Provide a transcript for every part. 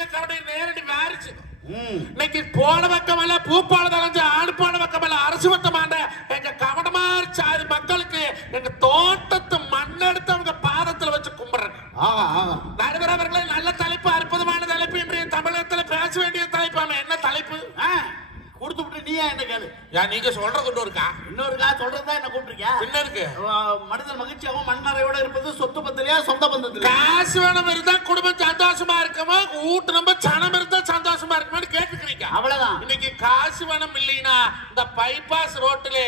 எங்க கவலை நேரடி வாரிச்சு. இன்னைக்கு போன பக்கமல்ல பூப்பால தலைஞ்ச ஆடுப்பான பக்கமல்ல அரசு வட்டமாண்ட எங்க கவனமா சாதி மக்களுக்கு எங்க தோட்டத்து மண்ணெடுத்து அவங்க பாதத்துல வச்சு கும்பிடுறாங்க. நடுவர் அவர்களே, நல்ல தலைப்பு, அற்புதமான தலைப்பு. இன்றைய தமிழகத்துல பேச வேண்டிய தலைப்பாம என்ன தலைப்பு கொடுத்து விட்டு நீயா என்ன கேளு. நீங்க சொல்றது இன்னொருக்கா சொல்றதா என்ன கூப்பிட்டுருக்கா? என்ன இருக்கு? மனிதன் மகிழ்ச்சியாகவும் மண்ணறையோட இருப்பது சொத்து பத்திலையா சொந்த பந்தத்துல? காசு வேணும் இருந்தா குடும்பம் சந்தோஷமா இருக்குமா, வீட்டு நம்ம சனம் இருந்தா சந்தோஷமா இருக்குமான்னு கேட்டுக்கிறீங்க. அவ்வளவுதான். இன்னைக்கு காசு வேணும் இல்லைன்னா இந்த பைபாஸ் ரோட்டுல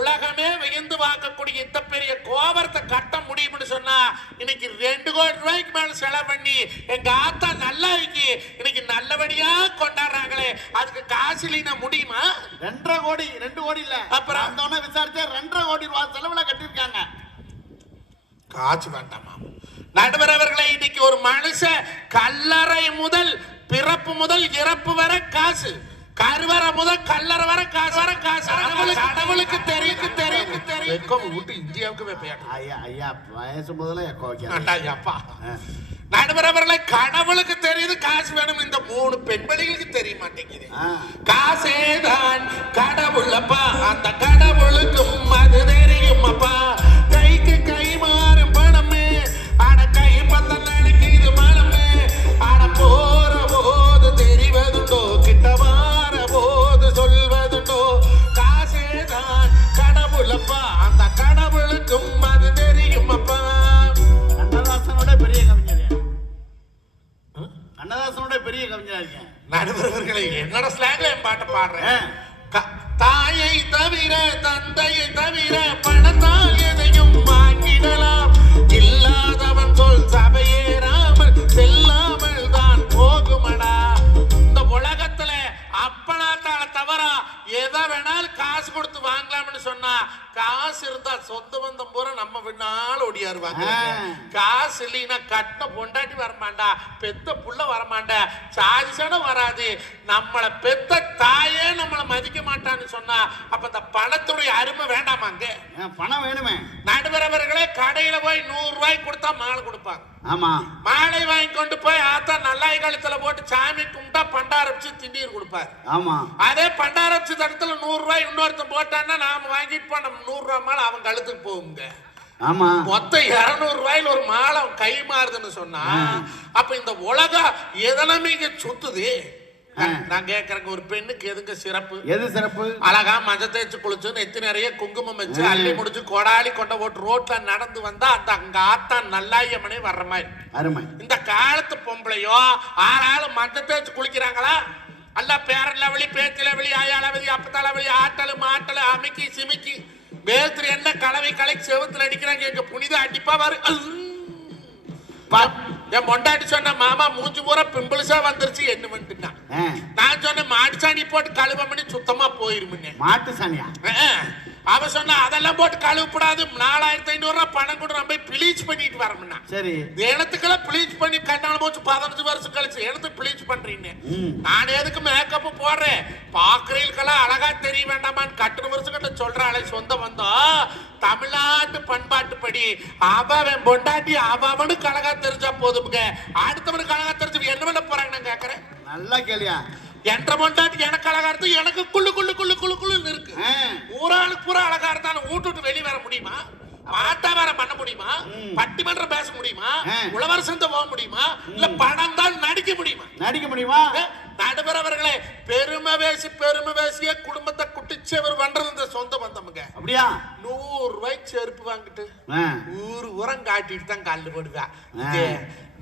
உலகமே வியந்து வாங்கக்கூடிய இந்த பெரிய கோபுரத்தை கட்ட முடியும்னு சொன்னா இன்னைக்கு 2 கோடி ரூபாய்க்கு மேல செலவு பண்ணி எங்க ஆத்தா நல்லா இருக்கு இன்னைக்கு நல்லபடியா கொண்டாடுறாங்களே, அதுக்கு காசு இல்லைன்னா முடியுமா? 2.5 கோடி 2 கோடி இல்ல, அப்புறம் அந்த விசாரிச்சா 2.5 கோடி ரூபாய் செலவுல கட்டிருக்காங்க. காசு வேண்டாமா? நடுவர் அவர்களை, இன்னைக்கு ஒரு மனுஷன் கல்லறை முதல் பிறப்பு முதல் இறப்பு வரை காசு, கருவறை முதல் கல்லறை வரை காசு வர காசு. கடவுளுக்கு தெரியும் விட்டு இந்தியாவுக்கு ஐயா ஐயா வயசு முதல்ல எக்கோ அப்பா. நடுவர் அவர்களை, கடவுளுக்கு தெரியுது காசு வேணும், இந்த 3 பெண்மணிகளுக்கு தெரிய மாட்டேங்குது. காசேதான் கடவுள் அப்பா, அந்த கடவுளுக்கும் அது தெரியும் அப்பா. கைக்கு கை மாறும் பணமே, அட கை பத்த நினைக்குது மனமே, அட போற போது தெரிவதுண்டோ, கிட்ட வார போது சொல்வதுண்டோ. காசேதான் கடவுள் அப்பா, அந்த கடவுளுக்கும் அது தெரியும் அப்பா. கண்ணதாசனோட பெரிய கவிஞர், கண்ணதாசனோட பெரிய கவிஞரா இருக்கேன். நடுவர்களை, என்னோட ஸ்லாங்ல என் பாட்டை பாடுறேன். தாயை தவிர தந்தையை தவிர பணத்தால் எதையும் வாங்கிடலாம், இல்லாதவன் சொல் சபையேறாமல் செல்லாமல் தான் போகுமடா. இந்த உலகத்துல அப்பனாத்தால தவிர எதை வேணாலும் காசு கொடுத்து வாங்கலாம்னு சொன்னா, காசு இருந்தா சொந்த பந்தம் பூரா நம்ம பின்னால ஓடியாருவாங்க. காசு இல்லைன்னா கட்டின பொண்டாட்டி வரமாண்டா, பெத்த புள்ள வரமாண்டா, சாதிசனம் வராது. நம்மளை பெத்த தாயே நம்மளை மதிக்க மாட்டான்னு சொன்னா அப்ப இந்த பணத்துடைய அருமை வேண்டாமாங்க? பணம் வேணுமே. நடுவரவர்களே, கடையில போய் 100 ரூபாய்க்கு கொடுத்தா மாலை கொடுப்பாங்க. ஆமா, மாலை வாங்கி கொண்டு போய் ஆத்தா நல்லாய் காலத்துல போட்டு சாமி கும்பிட்டா பண்டாரப்பிச்சு திண்டீர் கொடுப்பாரு. ஆமா, அதே பண்டாரப்பிச்சு தடத்துல 100 ரூபாய் இன்னொருத்தன் போட்டான்னா நாம வாங்கிட்டு போன 100 ரூபாய் மாலை அவன் கழுத்துக்கு போகுங்க. ஆமா, மொத்தம் 200 ரூபாயில ஒரு மாலை கை மாறுதுன்னு சொன்னா அப்ப இந்த உலகம் எதனமே இங்க சுத்துது. நான் கேக்குறேன், ஒரு பெண்ணுக்கு எதுங்க சிறப்பு? எது சிறப்பு? அழகா மஞ்சள் தேய்ச்சி குளிச்சு நெத்தி நிறைய குங்குமம் வச்சு அள்ளி முடிச்சு கொடாலி கொண்ட ஓட்டு ரோட்ல நடந்து வந்தா அந்த அங்க ஆத்தா நல்லாயம்மனே வர்ற மாதிரி அருமை. இந்த காலத்து பொம்பளையோ 6 ஆளு மஞ்சள் தேய்ச்சி குளிக்கிறாங்களா? அல்ல பேரளவழி பேச்சிலவழி ஆயாளவழி அப்பத்தாளவழி ஆட்டலு மாட்டலு அமைக்கி சிமிக்கி வேத்திரி என்ன கலவை கலை செவத்துல அடிக்கிறாங்க. எங்க புனித அடிப்பா வரு. என் பொண்டாட்டி சொன்ன, மாமா மூஞ்சி பூரா பிம்பிள்ஸா வந்துருச்சு என்ன பண்ணிட்டு. நான் சொன்னேன், மாட்டு சாணி போட்டு கழுவ பண்ணி சுத்தமா போயிருமுன்னு. மாட்டு சாணியா? அவ சொன்னா அதெல்லாம் போட்டு கழுவப்படாது, 4500 ரூபாய் பணம் கூட நம்ம போய் பிளீச் பண்ணிட்டு வரமுன்னா. சரி, எனத்துக்கெல்லாம் பிளீச் பண்ணி கண்ணால போச்சு 15 வருஷம் கழிச்சு எனக்கு பிளீச் பண்றீங்க. நான் எதுக்கு மேக்கப் போடுறேன்? பாக்குறீங்களுக்கெல்லாம் அழகா தெரிய வேண்டாமான்னு கட்டுற வருஷம் கிட்ட சொல்றாளே சொந்த வந்தோம். தமிழ்நாட்டு பண்பாட்டுப்படி அவன் பொண்டாட்டி அவனுக்கு அழகா தெரிஞ்சா போதுமுங்க, அடுத்தவனுக்கு அழகா தெரிஞ்சு என்ன பண்ண போறாங்க நான் கேக்குறேன். நல்லா கேளியா? என்ற பொண்டாட்டி எனக்கு அழகா இருந்து எனக்கு குள்ளு குள்ளு குள்ளு குள்ளு குள்ளுன்னு இருக்கு. ஊராளுக்கு பூரா அழகா இருந்தாலும் வீட்டு வெளியே வர முடியுமா? மாட்டாவாரம் பண்ண முடியுமா? பட்டிமன்றம் பேச முடியுமா? உழவர் சந்தை போக முடியுமா? இல்ல பணம் தான் நடிக்க முடியுமா? நடிக்க முடியுமா? நடுவர் அவர்களே, பெருமை பேசிய குடும்பத்தை குட்டிச்சவர் பண்றது இந்த சொந்த பந்தமுங்க. அப்படியா? 100 ரூபாய்க்கு செருப்பு வாங்கிட்டு ஊரு உரம் காட்டிட்டு தான் கல்லு போடுவா.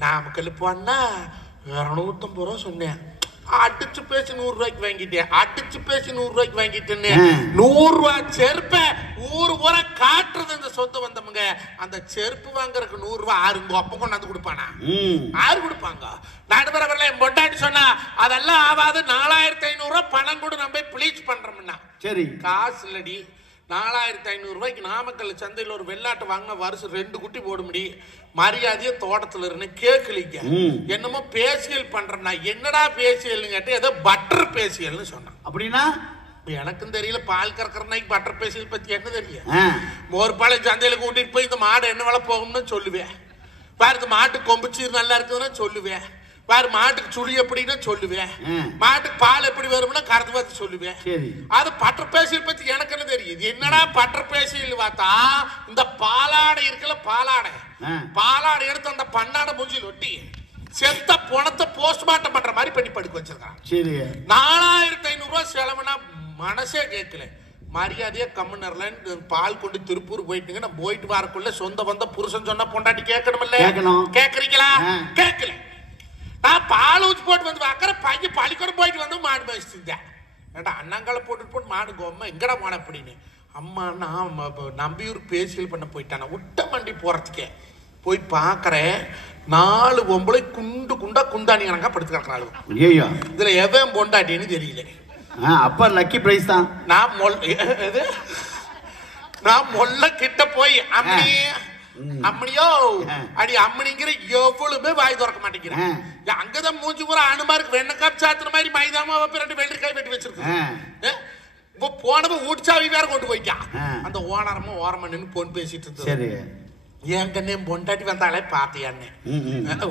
நாமக்கல் போனா 250 ரூபா சொன்னேன், அடிச்சு பேசி 100 ரூபாய்க்கு வாங்கிட்டேன், அடிச்சு பேசி 100 ரூபாய்க்கு வாங்கிட்டேன்னு 100 ரூபாய் செருப்ப ஊரு ஊரா காட்டுறது இந்த சொந்த வந்தவங்க. அந்த செருப்பு வாங்குறதுக்கு 100 ரூபாய் ஆறுங்க அப்ப கொண்டாந்து கொடுப்பானா? ஆறு கொடுப்பாங்க. நடுவர் அவர்களை பொண்டாட்டி சொன்னா அதெல்லாம் ஆகாது, 4500 ரூபாய் பணம் கூட நம்ம பிளீச் பண்றோம்னா. சரி, காசு இல்லடி, 4500 ரூபாய்க்கு நாமக்கல் சந்தையில் ஒரு வெள்ளாட்டு வாங்கின வருஷம் 2 குட்டி போட முடியும். மரியாதைய தோட்டத்துல இருந்து கேட்கலிங்க, என்னமோ பேசியல் பண்றேன்னா. என்னடா பேசியல்னு கேட்டு ஏதோ பட்டர் பேசியல்னு சொன்னான். அப்படின்னா எனக்கும் தெரியல, பால் கறக்கிறனாய்க்கு பட்டர் பேசியல் பத்தி என்ன தெரியும்? மோர்பாளையம் சந்தையில கூட்டிட்டு போய் இந்த மாடு என்ன வேலை போகும்னு சொல்லுவேன். பாரு, இந்த மாட்டு கொம்புச்சீர் நல்லா இருக்குதுன்னா சொல்லுவேன். வேற மாட்டுக்கு சுழி எப்படின்னு சொல்லுவேன், மாட்டுக்கு பால் எப்படி வரும்னா கறந்து பார்த்து சொல்லுவேன். அது பட்டர் பேசியல் பத்தி எனக்கு என்ன தெரியுது? என்னடா பட்டர் பேசியல் பார்த்தா இந்த பாலாடை இருக்குல்ல, பாலாடை எடுத்து அந்த பண்ணாடை மூஞ்சில் ஒட்டி செத்த பணத்தை போஸ்ட்மார்ட்டம் பண்ற மாதிரி பண்ணி படுக்க வச்சிருக்கான். 4500 ரூபாய் செலவுனா மனசே கேட்கல. மரியாதையா கம்முனர்ல பால் கொண்டு திருப்பூர் போயிட்டுங்க. நான் போயிட்டு வரக்குள்ள சொந்த வந்த புருஷன் சொன்ன பொண்டாட்டி கேட்கணும்ல, கேட்கறீங்களா? கேட்கல. நான் பால் ஊற்றி போட்டு வந்து பார்க்கற பையன் பள்ளிக்கூடம் போயிட்டு வந்து மாடு மேய்ச்சிருந்தேன். ஏண்டா அண்ணாங்கால போட்டுட்டு போட்டு மாடு கோமா எங்கடா போன அப்படின்னு. அம்மா நான் நம்பியூர் பேசியல் பண்ண போயிட்டான உட்ட மண்டி போறதுக்கே போய் பார்க்கறேன். 4 பொம்பளை குண்டு குண்டா குந்தாணி கணக்கா படுத்து கிடக்குறாள். இதுல எவன் பொண்டாட்டின்னு தெரியல. அப்ப லக்கி பிரைஸ் தான். நான் மொல்ல கிட்ட போய் அம்மனியோ அடி அம்மனிங்கிற எவ்வளவுமே வாய் திறக்க மாட்டேங்கிறேன். அங்கதான் மூஞ்சி பூரா அனுமாருக்கு வெண்ணக்காய் சாத்துற மாதிரி மைதாமா 2 வெள்ளரிக்காய் வெட்டி வச்சிருக்கேன். இப்போ போனப்ப ஊட்சாவி வேற கொண்டு போய்க்கான். அந்த ஓனரமும் ஓரமா நின்று போன் பேசிட்டு இருந்தது. என் கண்ணே பொண்டாட்டி வந்தாலே பாத்தியான்னு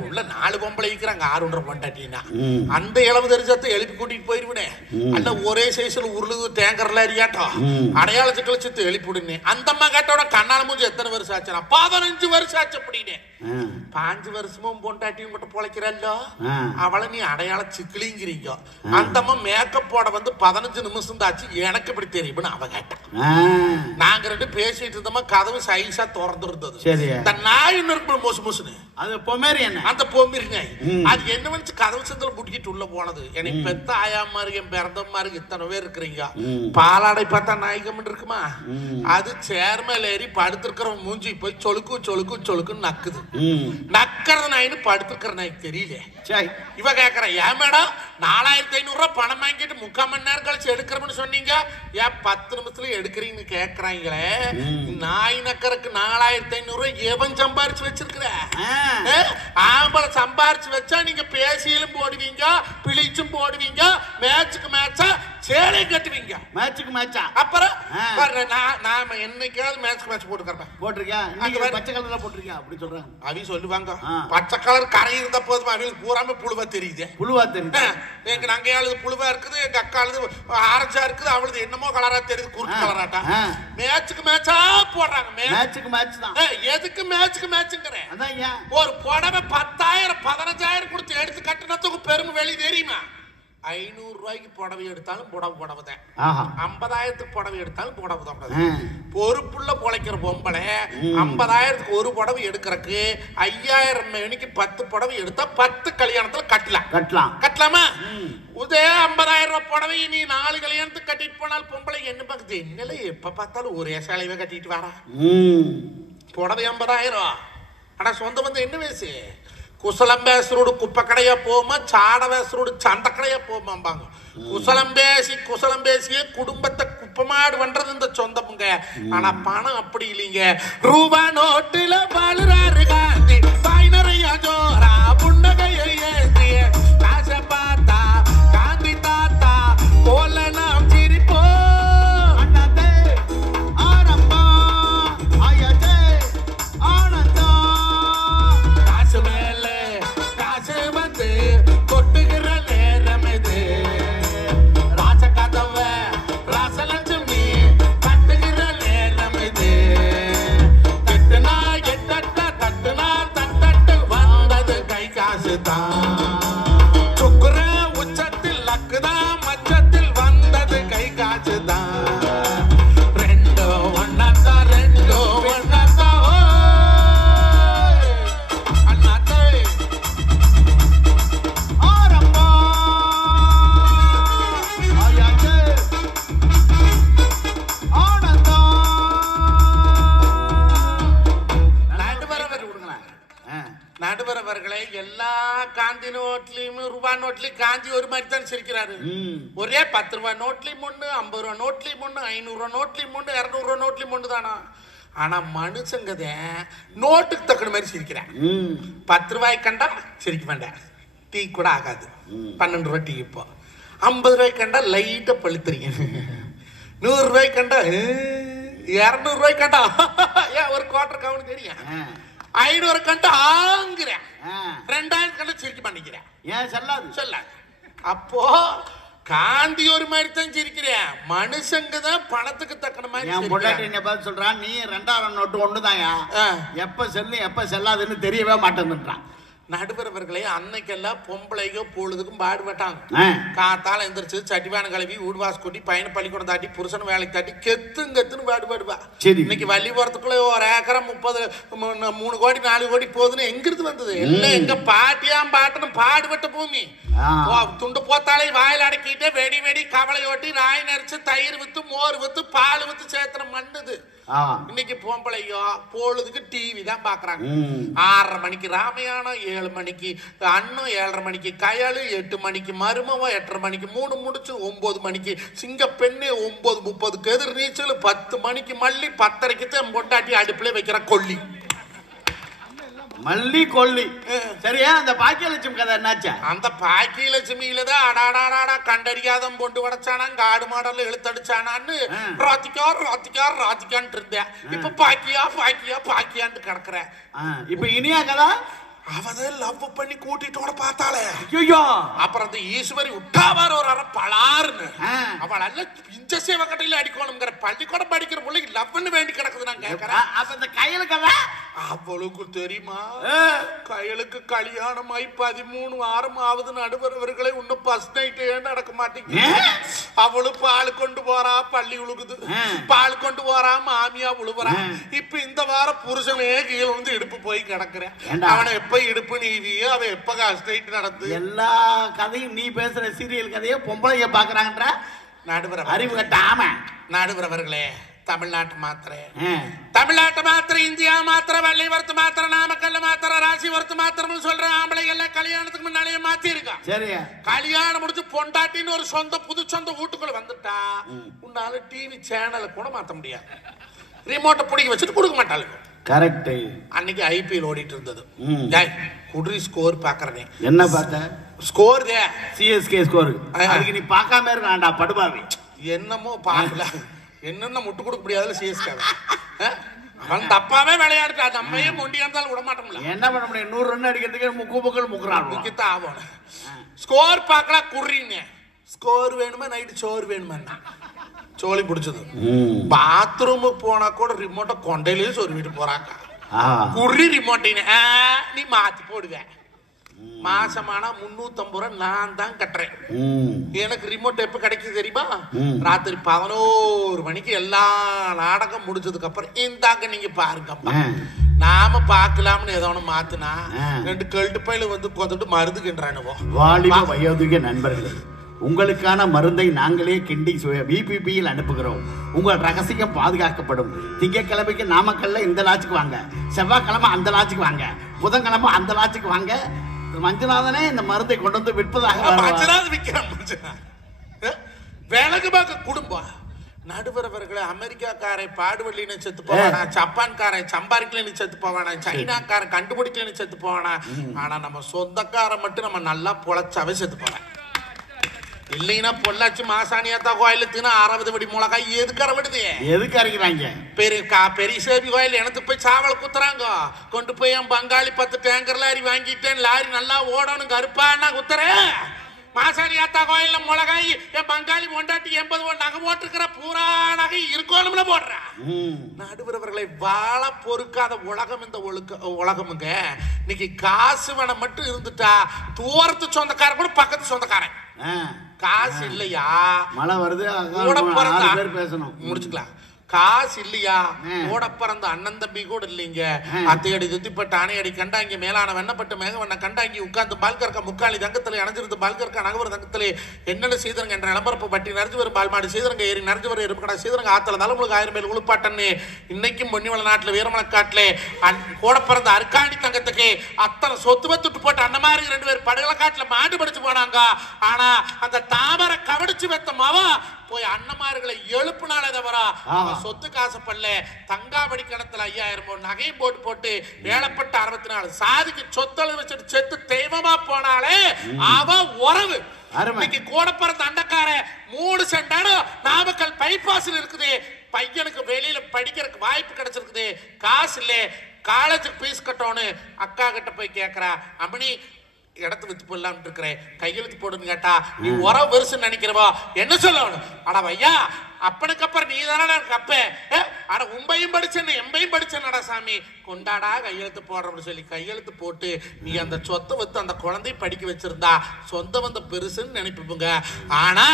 உள்ள 4 பொம்பளை இருக்கிறாங்க, 600 பொண்டாட்டின்னா அந்த இளவு தெரிஞ்சத்தை எழுப்பி கூட்டிட்டு போயிருவினேன். அல்ல ஒரே சைஸ்ல உருளுது டேங்கர்ல அறியாட்டம் அடையாளத்தை கழிச்சு எழுப்பி விடுனே. அந்த அம்மா கேட்டோட கண்ணால மூஞ்சி எத்தனை வருஷம் ஆச்சுனா 15 வருஷம் ஆச்சு அப்படின்னு. 5 வருஷமும் பொண்டாட்டியும் கிட்ட பொழைக்கிறல்லோ அவளை நீ அடையாள சிக்கலிங்கிறீங்க. அந்த அம்மா மேக்கப் போட வந்து 15 நிமிஷம் தாச்சு எனக்கு இப்படி தெரியும்னு அவ கேட்டான். நாங்க 2 பேசிட்டு இருந்தோமா, கதவு சைஸா திறந்து இருந்தது. அந்த நாய் இருக்கு மோசு மோசுன்னு, அது பொமேரியன். அந்த பொமேரியன் அது என்ன வந்து கதவு சந்தல புட்டிக்கிட்டு உள்ள போனது. எனக்கு பெத்த ஆயா மாதிரி என் பிறந்த மாதிரி இத்தனை பேர் இருக்கிறீங்க. பாலாடை பார்த்தா நாய்கம் இருக்குமா, அது சேர் மேல ஏறி படுத்திருக்கிற மூஞ்சி போய் சொலுக்கு சொலுக்கு சொலுக்குன்னு நக்குது. நக்கிறது நாயின்னு படுத்திருக்கிற நாய்க்கு தெரியல. இவ கேக்குற, ஏன் மேடம் 4500 ரூபாய் பணம் வாங்கிட்டு 3/4 மணி நேரம் கழிச்சு எடுக்கிறோம்னு சொன்னீங்க, ஏன் 10 நிமிஷத்துல எடுக்கிறீங்கன்னு கேக்குறாங்களே. நாய் நக்கறக்கு 4500 ரூபாய் எவன் சம்பாரிச்சு வச்சிருக்கிற? ஆம்பளை சம்பாரிச்சு வச்சா நீங்க பேசியலும் போடுவீங்க, பிழிச்சும் போடுவீங்க, மேட்சுக்கு மேட்சா சேலை கட்டுவீங்க. மேட்சுக்கு மேட்சா அப்புறம் நாம என்னைக்காவது மேட்சுக்கு மேட்ச் போட்டுருக்கா? பச்சை கலர்ல போட்டிருக்கேன் அப்படி சொல்றாங்க. அவங்க சொல்லுவாங்க பச்சை கலர் கரை இருந்த போதும் அவங்களுக்கு பூராம புழுவா தெரியுது. எங்க நாங்க ஆளுது புழுவா இருக்குது, எங்க அக்கா ஆளுது ஆரஞ்சா இருக்குது, அவளுது என்னமோ கலரா தெரியுது, குறுக்கு கலராட்டா. மேட்சுக்கு மேட்சா போடுறாங்க. மேட்சுக்கு மேட்ச் தான். எதுக்கு மேட்சுக்கு மேட்சுங்கிறேன்? ஒரு புடவை 10,000 15,000 கொடுத்து எடுத்து கட்டினத்துக்கு பெருமை வெளி தெரியுமா? 500 ரூபாய்க்கு புடவை எடுத்தாலும் புடவை தான், 50,000 புடவை எடுத்தாலும் புடவை தான். பொறுப்புள்ள பொழைக்கிற பொம்பளை 50,000 ஒரு புடவை எடுக்கிறதுக்கு 5,000 மணிக்கு 10 புடவை எடுத்தா 10 கல்யாணத்துல கட்டலாமா? உதய 50,000 ரூபாய் புடவை நீ 4 கல்யாணத்துக்கு கட்டிட்டு போனால் பொம்பளை என்ன பார்க்குது? என்னல எப்ப பார்த்தாலும் ஒரே சேலையவே கட்டிட்டு வாரா. புடவை 50,000. ஆனா சொந்த வந்து என்ன வயசு? குசலம் பேசுறோடு குப்பை கடையா போமா, சாட பேசுறோடு சண்டை கடையா போமாம்பாங்க. குசலம் பேசிய குடும்பத்தை குப்பமாடு பண்றது இந்த சொந்தமுங்க. ஆனா பணம் அப்படி இல்லைங்க. ரூபா நோட்டுல வாழுறாரு காந்தி, பாய் நிறைய ஜோரா புன்னகையை ஏந்திய காசை பார்த்தா காந்தி தாத்தா போல நாம் சிரிப்போம். ஒரே 10 ரூபாய் நோட்லயும் ஒண்ணு, 50 ரூபாய் நோட்லயும் ஒண்ணு, 500 ரூபாய் நோட்லயும் ஒண்ணு, 200 ரூபாய் நோட்லயும் ஒண்ணு தானா. ஆனா மனுஷங்கத நோட்டுக்கு தக்கன மாதிரி சிரிக்கிறேன். 10 ரூபாய்க்கு கண்டா சிரிக்க வேண்டாம், டீ கூட ஆகாது. 12 ரூபாய் டீ. இப்போ 50 ரூபாய்க்கு கண்டா லைட்டா பழுத்துறீங்க. 100 ரூபாய்க்கு கண்டா, 200 ரூபாய்க்கு கண்டா ஏன் ஒரு குவார்டர் கவுன் தெரியும். 500 கண்டு ஆங்குறேன், 2000 கண்டு சிரிக்க பண்ணிக்கிறேன். ஏன் சொல்லாது. அப்போ காந்தி ஒரு மாதிரி தான் சிரிக்கிறேன், மனுஷங்க தான் பணத்துக்கு தக்கன மாதிரி சொல்றான். நீ 2000 நோட்டு ஒண்ணுதாயா, எப்ப செல்லு எப்ப செல்லாதுன்னு தெரியவே மாட்டேன்னுறான். நடுவர் அவர்களே, அன்னைக்கெல்லாம் பொம்பளைங்க பொழுதுக்கும் பாடுபட்டாங்க. காத்தால எந்திரிச்சு சட்டிவான கழுவி ஊடுவாஸ் கொட்டி பையனை பள்ளிக்கூடம் தாட்டி புருஷன் வேலைக்கு தாட்டி கெத்துன்னு பாடுபடுவா. இன்னைக்கு வள்ளி போறதுக்குள்ள ஒரு ஏக்கரம் 3 கோடி 4 கோடி போகுதுன்னு எங்கிருந்து வந்தது? எல்லாம் எங்க பாட்டியாம் பாட்டணும் பாடுபட்ட பூமி. துண்டு போத்தாலே வாயில் அடக்கிட்டு வெடி வெடி கவலை ஓட்டி ராய் நரிச்சு தயிர் with more with ball with சேத்திர மண்ணுது. இன்னைக்கு பொம்பளையோ பொழுதுக்கு டிவி தான் பாக்குறாங்க. 6:30 மணிக்கு ராமாயணம், 7 மணிக்கு அண்ணன், 7:30 மணிக்கு கயலு, 8 மணிக்கு மருமவம், 8:30 மணிக்கு 3 முடிச்சு, 9 மணிக்கு சிங்க பெண்ணு, 9:30 எதிர் நீச்சல், 10 மணிக்கு மல்லி, 10:30க்கு பொண்டாட்டி அடுப்புல வைக்கிற கொல்லி. மல்லி கொல்லி. சரியா? அந்த பாக்கியலட்சுமி கதை என்னாச்சா? அந்த பாக்கியலட்சுமியில தான் அடாடாடா கண்டறியாத பொண்டு உடைச்சானா, காடு மாடல்ல இழுத்தடிச்சானான்னு ராத்திக்கான்னு இருந்தேன். இப்ப பாக்கியான்னு கிடக்குறேன். இப்ப இனியா கதா அவதான் லவ் பண்ணி கூட்டிட்டோட பார்த்தாலே. ஐயோ, அப்புறம் அந்த ஈஸ்வரி விட்டாவார் ஒரு அரை பலாருன்னு அவள் அல்ல பிஞ்ச சேவக்கட்டையில அடிக்கணுங்கிற பள்ளிக்கூடம் படிக்கிற பிள்ளைக்கு லவ்னு வேண்டி கிடக்குது. நான் கேட்கறேன், அப்ப இந்த கையலுக்கு அவளுக்கு தெரியுமா? கையலுக்கு கல்யாணம் ஆகி 13 வாரம் ஆகுது. நடுவரவர்களை இன்னும் ஃபர்ஸ்ட் நைட்டே நடக்க மாட்டேங்குது. அவளும் பால் கொண்டு போறா, பள்ளி உழுகுது. பால் கொண்டு போறா, மாமியா உழுவுறா. இப்ப இந்த வாரம் புருஷனே கீழே வந்து இடுப்பு போய் கிடக்குறேன். அவனை எப்ப இடுப்பு நீவியோ அவன் எப்ப ஃபர்ஸ்ட் நைட் நடந்து. எல்லா கதையும் நீ பேசுற சீரியல் கதையை பொம்பளைய பாக்குறாங்கன்ற நடுவர் அறிவு கட்டாம. நடுவரவர்களே, தமிழ்நாட்டு மாத்திரை இந்தியா மாத்திரை வள்ளி வரத்து மாத்திரை நாமக்கல்ல மாத்திரை ராசி வரத்து மாத்திரை சொல்ற ஆம்பளைகள் கல்யாணத்துக்கு முன்னாலேயே மாத்தி இருக்கா. சரியா? கல்யாணம் முடிச்சு பொண்டாட்டின்னு ஒரு புது சொந்த வீட்டுக்குள்ள வந்துட்டா உன்னால டிவி சேனலை கூட மாத்த முடியாது. ரிமோட்டை பிடிக்க வச்சுட்டு கொடுக்க மாட்டாளுங்க. கரெக்ட். அன்னைக்கு ஐபிஎல் ஓடிட்டு இருந்தது. குட்ரி ஸ்கோர் பாக்குறேன். என்ன பார்த்த? Score CSK score. அதுக்கு நீ பார்க்காம இருக்கா படுபாவி. என்னமோ பார்க்கல, என்னென்ன முட்டு கொடுக்க முடியாதுல சிஎஸ்கே. அவன் தப்பாவே விளையாடுட்டு அது அம்மையே மொண்டியா இருந்தாலும் விட மாட்டோம்ல. என்ன பண்ண முடியும்? 100 ரன் அடிக்கிறதுக்கு முக்குறான். ஆகும். ஸ்கோர் பார்க்கலாம் குர்றீங்க. ஸ்கோர் வேணுமா நைட்டு சோறு வேணுமா? சோழி பிடிச்சது. பாத்ரூம் போனா கூட ரிமோட்டை கொண்டையிலேயே சொருவிட்டு போறாங்க. குறி ரிமோட்டின்னு நீ மாத்தி போடுவேன். மாசமானா 350 ரூபாய் நான் தான் கட்டுறேன். எனக்கு ரிமோட் எப்ப கிடைக்குது தெரியுமா? ராத்திரி 11 மணிக்கு எல்லா நாடகம் முடிஞ்சதுக்கு அப்புறம் இந்தாங்க நீங்க பாருங்க. நாம பாக்கலாம்னு ஏதோ ஒண்ணு மாத்தினா 2 கல்ட்டு பையில வந்து கொந்துட்டு மருந்துகின்றானுவோ. வாலிப வயோதிக நண்பர்களே, உங்களுக்கான மருந்தை நாங்களே கிண்டி பிபிபியில் அனுப்புகிறோம். உங்கள் ரகசியம் பாதுகாக்கப்படும். திங்கட்கிழமைக்கு நாமக்கல்ல இந்த லாட்ஜுக்கு வாங்க, செவ்வாய்க்கிழமை அந்த லாட்ஜுக்கு வாங்க, புதன்கிழமை அந்த லாட்ஜுக்கு வாங்க. மஞ்சுநாதனே இந்த மருந்தை கொண்டு வந்து விற்பதாக விலகு பார்க்க குடும்பம். நடுவரவர்களை அமெரிக்காக்காரை பாடுவள்ளின்னு செத்து போவானா, ஜப்பான்காரை சம்பாதிக்கலன்னு செத்து போவானா, சைனாக்காரன் கண்டுபிடிக்கலன்னு செத்து போவானா. ஆனா நம்ம சொந்தக்காரன் மட்டும் நம்ம நல்லா பொழைச்சாவே செத்து போவேன். இல்லைன்னா பொள்ளாச்சி மாசாணியாத்தா கோயிலுக்குன்னு 60 படி மிளகாய் எதுக்கு அறவிடுது? எதுக்கு அரைக்கிறாங்க? பெரிய சேபி கோயில் எனக்கு போய் சாவல் குத்துறாங்க. கொண்டு போய் என் பங்காளி 10 டேங்கர் லாரி வாங்கிட்டேன். லாரி நல்லா ஓடணும் கருப்பான்னா குத்துறேன். மாசாணியாத்தா கோயில்ல மிளகாய் என் பங்காளி கொண்டாட்டி 80 நகை போட்டுருக்கிற பூரா நகை இருக்கணும்னு போடுறேன். நடுவரவர்களை வாழ பொறுக்காத உலகம் இந்த உலகமுங்க. இன்னைக்கு காசு வேணும் மட்டும் இருந்துட்டா தூரத்து சொந்தக்காரன் கூட பக்கத்து சொந்தக்காரன். காசு இல்லையா? மழை வருது பேசணும் முடிச்சுக்கலாம். காசு இல்லையா? கூட பிறந்த அண்ணன் தம்பி கூட இல்லைங்க. அத்தையடி துத்திப்பட்டு அணையடி கண்டாங்கி மேலான வெண்ணப்பட்டு மேகவண்ண கண்டாங்கி உட்கார்ந்து பால்கற்க முக்காலி தங்கத்திலே அணைஞ்சிருந்து பால்கற்க நகவர தங்கத்திலே என்னென்ன சீதரங்க என்ற நிலப்பரப்பு பட்டி நரைஞ்சு வரும் பால்மாடி சீதரங்க ஏறி நரைஞ்சு வரும் இருப்படா சீதரங்க ஆத்தல தலைமுழுக்கு 1000 பேர் உழுப்பாட்டன்னு இன்னைக்கும் பொன்னிவள நாட்டுல வீரமலக்காட்டுல கூட பிறந்த அருக்காணி தங்கத்துக்கு அத்தனை சொத்து பத்துட்டு போட்டு அந்த மாதிரி 2 பேர் படுகலை காட்டுல மாடு படிச்சு போனாங்க. ஆனா அந்த தாமரை கவடிச்சு வைத்த மாவா போய் அண்ணமார்களை எழுப்புனாலே தவிர சொத்து காசப்படல. தங்காபடி கணத்துல 5000 நகையும் போட்டு வேலைப்பட்ட 64 சாதிக்கு சொத்தளவு வச்சுட்டு செத்து தெய்வமா போனாலே அவ உறவு. இன்னைக்கு கூட பிறந்த அண்டக்கார 3 சென்டான நாமக்கல் பைபாஸ்ல இருக்குது. பையனுக்கு வெளியில படிக்கிறதுக்கு வாய்ப்பு கிடைச்சிருக்குது. காசு இல்ல காலேஜுக்கு ஃபீஸ் கட்டணும். அக்கா கிட்ட போய் கேட்கறா, அம்மனி இடத்து வித்து போடலாம்னு இருக்கிறேன், கையெழுத்து போடுன்னு கேட்டா, நீ உரம் பெருசுன்னு நினைக்கிறவா என்ன சொல்லணும்? அட ஐயா, அப்பனுக்கு அப்புறம் நீ தானடா எனக்கு அப்ப, அட உம்பையும் படிச்சேன்னு எம்பையும் படிச்சேன்னடா சாமி, கொண்டாடா கையெழுத்து போடுறோம்னு சொல்லி கையெழுத்து போட்டு நீ அந்த சொத்தை வித்து அந்த குழந்தைய படிக்க வச்சிருந்தா சொந்த வந்த பெருசுன்னு நினைப்புங்க. ஆனா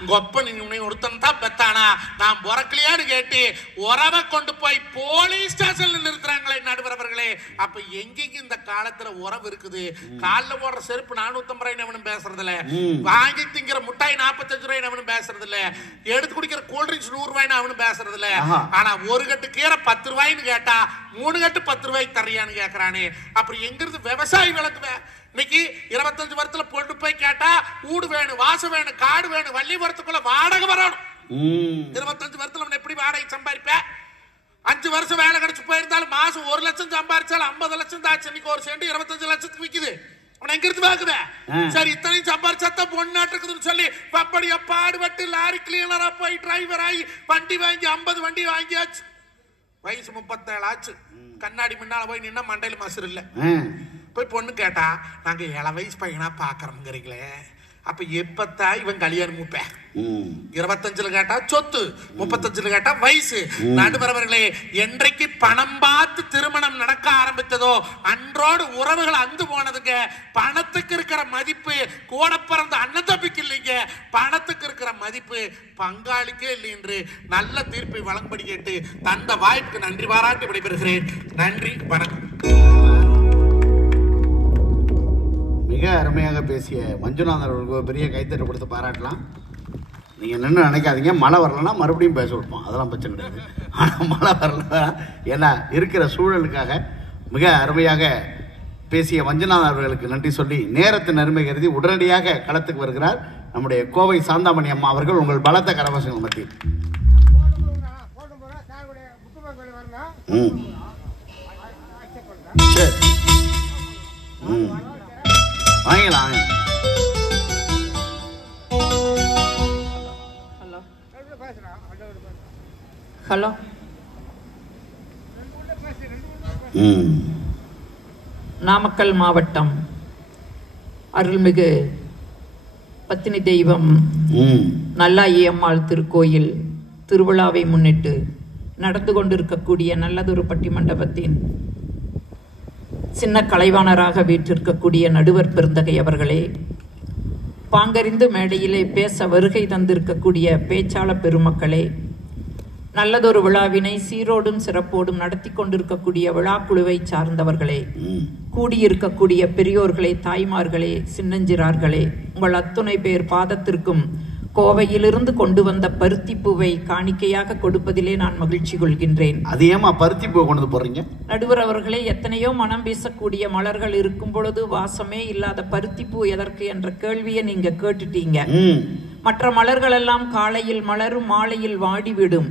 உங்க அப்ப நீ ஒருத்தன் தான் பெத்தானா, நான் பிறக்கலையான்னு கேட்டு உறவை கொண்டு போய் போலீஸ் ஸ்டேஷன்ல நிறுத்துறாங்களே நடுவரவர்களே. அப்ப எங்கெங்க இந்த காலத்துல உறவு இருக்குது? காலில் போடுற செருப்பு 450 ரூபாய் எவனும் பேசுறது இல்ல, வாங்கி திங்கிற முட்டாய் 45 ரூபாய் எவனும் பேசுறது இல்ல, எடுத்து குடிக்கிற கூல்ட்ரிங்க்ஸ் 100 ரூபாய்னு அவனு பேசுறது இல்ல. ஆனா ஒரு கட்டு கீரை 10 ரூபாய்னு கேட்டா 3 கட்டு 10 ரூபாய்க்கு தரையான்னு கேக்குறானே. அப்புறம் எங்கிருந்து விவசாயி விளக்குவேன்? இன்னைக்கு 25 வருஷத்துல பொண்ணு போய் கேட்டா ஊடு வேணும், வாசம் வேணும், காடு வேணும், வள்ளிபுரத்துக்குள்ள வாடகை வரணும். 25 வருஷத்துல எப்படி வாடகை சம்பாதிப்ப? 5 வருஷம் வேலை கிடைச்சு போயிருந்தாலும் மாசம் 1 லட்சம் சம்பாதிச்சாலும் 50 லட்சம் தான். இன்னைக்கு ஒரு சென்ட் 25 லட்சத்துக்கு விக்குது. சரி, இத்தனையும் சம்பாரிச்சா பொண்ணாட்டு இருக்குதுன்னு சொல்லி பப்படியா பாடுபட்டு லாரி கிளீனரா போய் டிரைவர் ஆகி வண்டி வாங்கி 50 வண்டி வாங்கியாச்சு. வயசு 37 ஆச்சு. கண்ணாடி முன்னால போய் நின்னா மண்டையில மசுறு இல்ல. போய் பொண்ணு கேட்டா, நாங்க 7 வயசு பையனா பாக்குறோம்ங்கிறீங்களே, அப்ப எப்பத்தா இவன் கல்யாணம் மூப்ப? 25 கேட்டா சொத்து, 35 கேட்டா வயசு. நடுவரவர்களே, என்றைக்கு பணம் பார்த்து திருமணம் நடக்க ஆரம்பித்ததோ அன்றோடு உறவுகள் அந்து போனதுங்க. பணத்துக்கு இருக்கிற மதிப்பு கூட பிறந்த அண்ணன் தம்பிக்கு இல்லைங்க, பணத்துக்கு இருக்கிற மதிப்பு பங்காளிக்கே இல்லை என்று நல்ல தீர்ப்பை வழங்கும்படி கேட்டு தந்த வாய்ப்புக்கு நன்றி பாராட்டி விடைபெறுகிறேன். நன்றி, வணக்கம். மிக அருமையாக பேசிய மஞ்சுநாதன் அவர்களுக்கு பெரிய கைத்தட்டு கொடுத்து பாராட்டலாம். நீங்கள் நின்று நினைக்காதீங்க, மழை வரலன்னா மறுபடியும் பேச விடுப்போம், அதெல்லாம் பிரச்சனை கிடையாது. ஆனால் மழை வரல, ஏன்னா இருக்கிற சூழலுக்காக மிக அருமையாக பேசிய மஞ்சுநாதன் அவர்களுக்கு நன்றி சொல்லி நேரத்தின் அருமை கருதி உடனடியாக களத்துக்கு வருகிறார் நம்முடைய கோவை சாந்தாமணி அம்மா அவர்கள். உங்கள் பலத்த கரவசங்கள் மத்தியில் வாங்கலாம். ஹலோ, நாமக்கல் மாவட்டம் அருள்மிகு பத்தினி தெய்வம் நல்லாயி அம்மாள் திருக்கோயில் திருவிழாவை முன்னிட்டு நடந்து கொண்டிருக்கக்கூடிய நல்லதொரு பட்டி மண்டபத்தின் சின்ன கலைவாணராக வீற்றிருக்கக்கூடிய நடுவர் பெருந்தகை அவர்களே, பாங்கறிந்து மேடையிலே பேச வருகை தந்திருக்கக்கூடிய பேச்சாளர் பெருமக்களே, நல்லதொரு விழாவினை சீரோடும் சிறப்போடும் நடத்தி கொண்டிருக்கக்கூடிய விழாக்குழுவை சார்ந்தவர்களே, கூடியிருக்கக்கூடிய பெரியோர்களே, தாய்மார்களே, சின்னஞ்சிறார்களே, உங்கள் அத்துணை பேர் பாதத்திற்கும் கோவையிலிருந்து கொண்டு வந்த பருத்திப்பூவை காணிக்கையாக கொடுப்பதிலே நான் மகிழ்ச்சி கொள்கின்றேன். அது ஏமா பருத்திப்பூவை கொண்டு போறீங்க? நடுவர் அவர்களே, எத்தனையோ மனம் பேசக்கூடிய மலர்கள் இருக்கும் பொழுது வாசமே இல்லாத பருத்திப்பூ எதற்கு என்ற கேள்வியை நீங்க கேட்டுட்டீங்க. மற்ற மலர்கள் எல்லாம் காலையில் மலரும், மாலையில் வாடிவிடும்.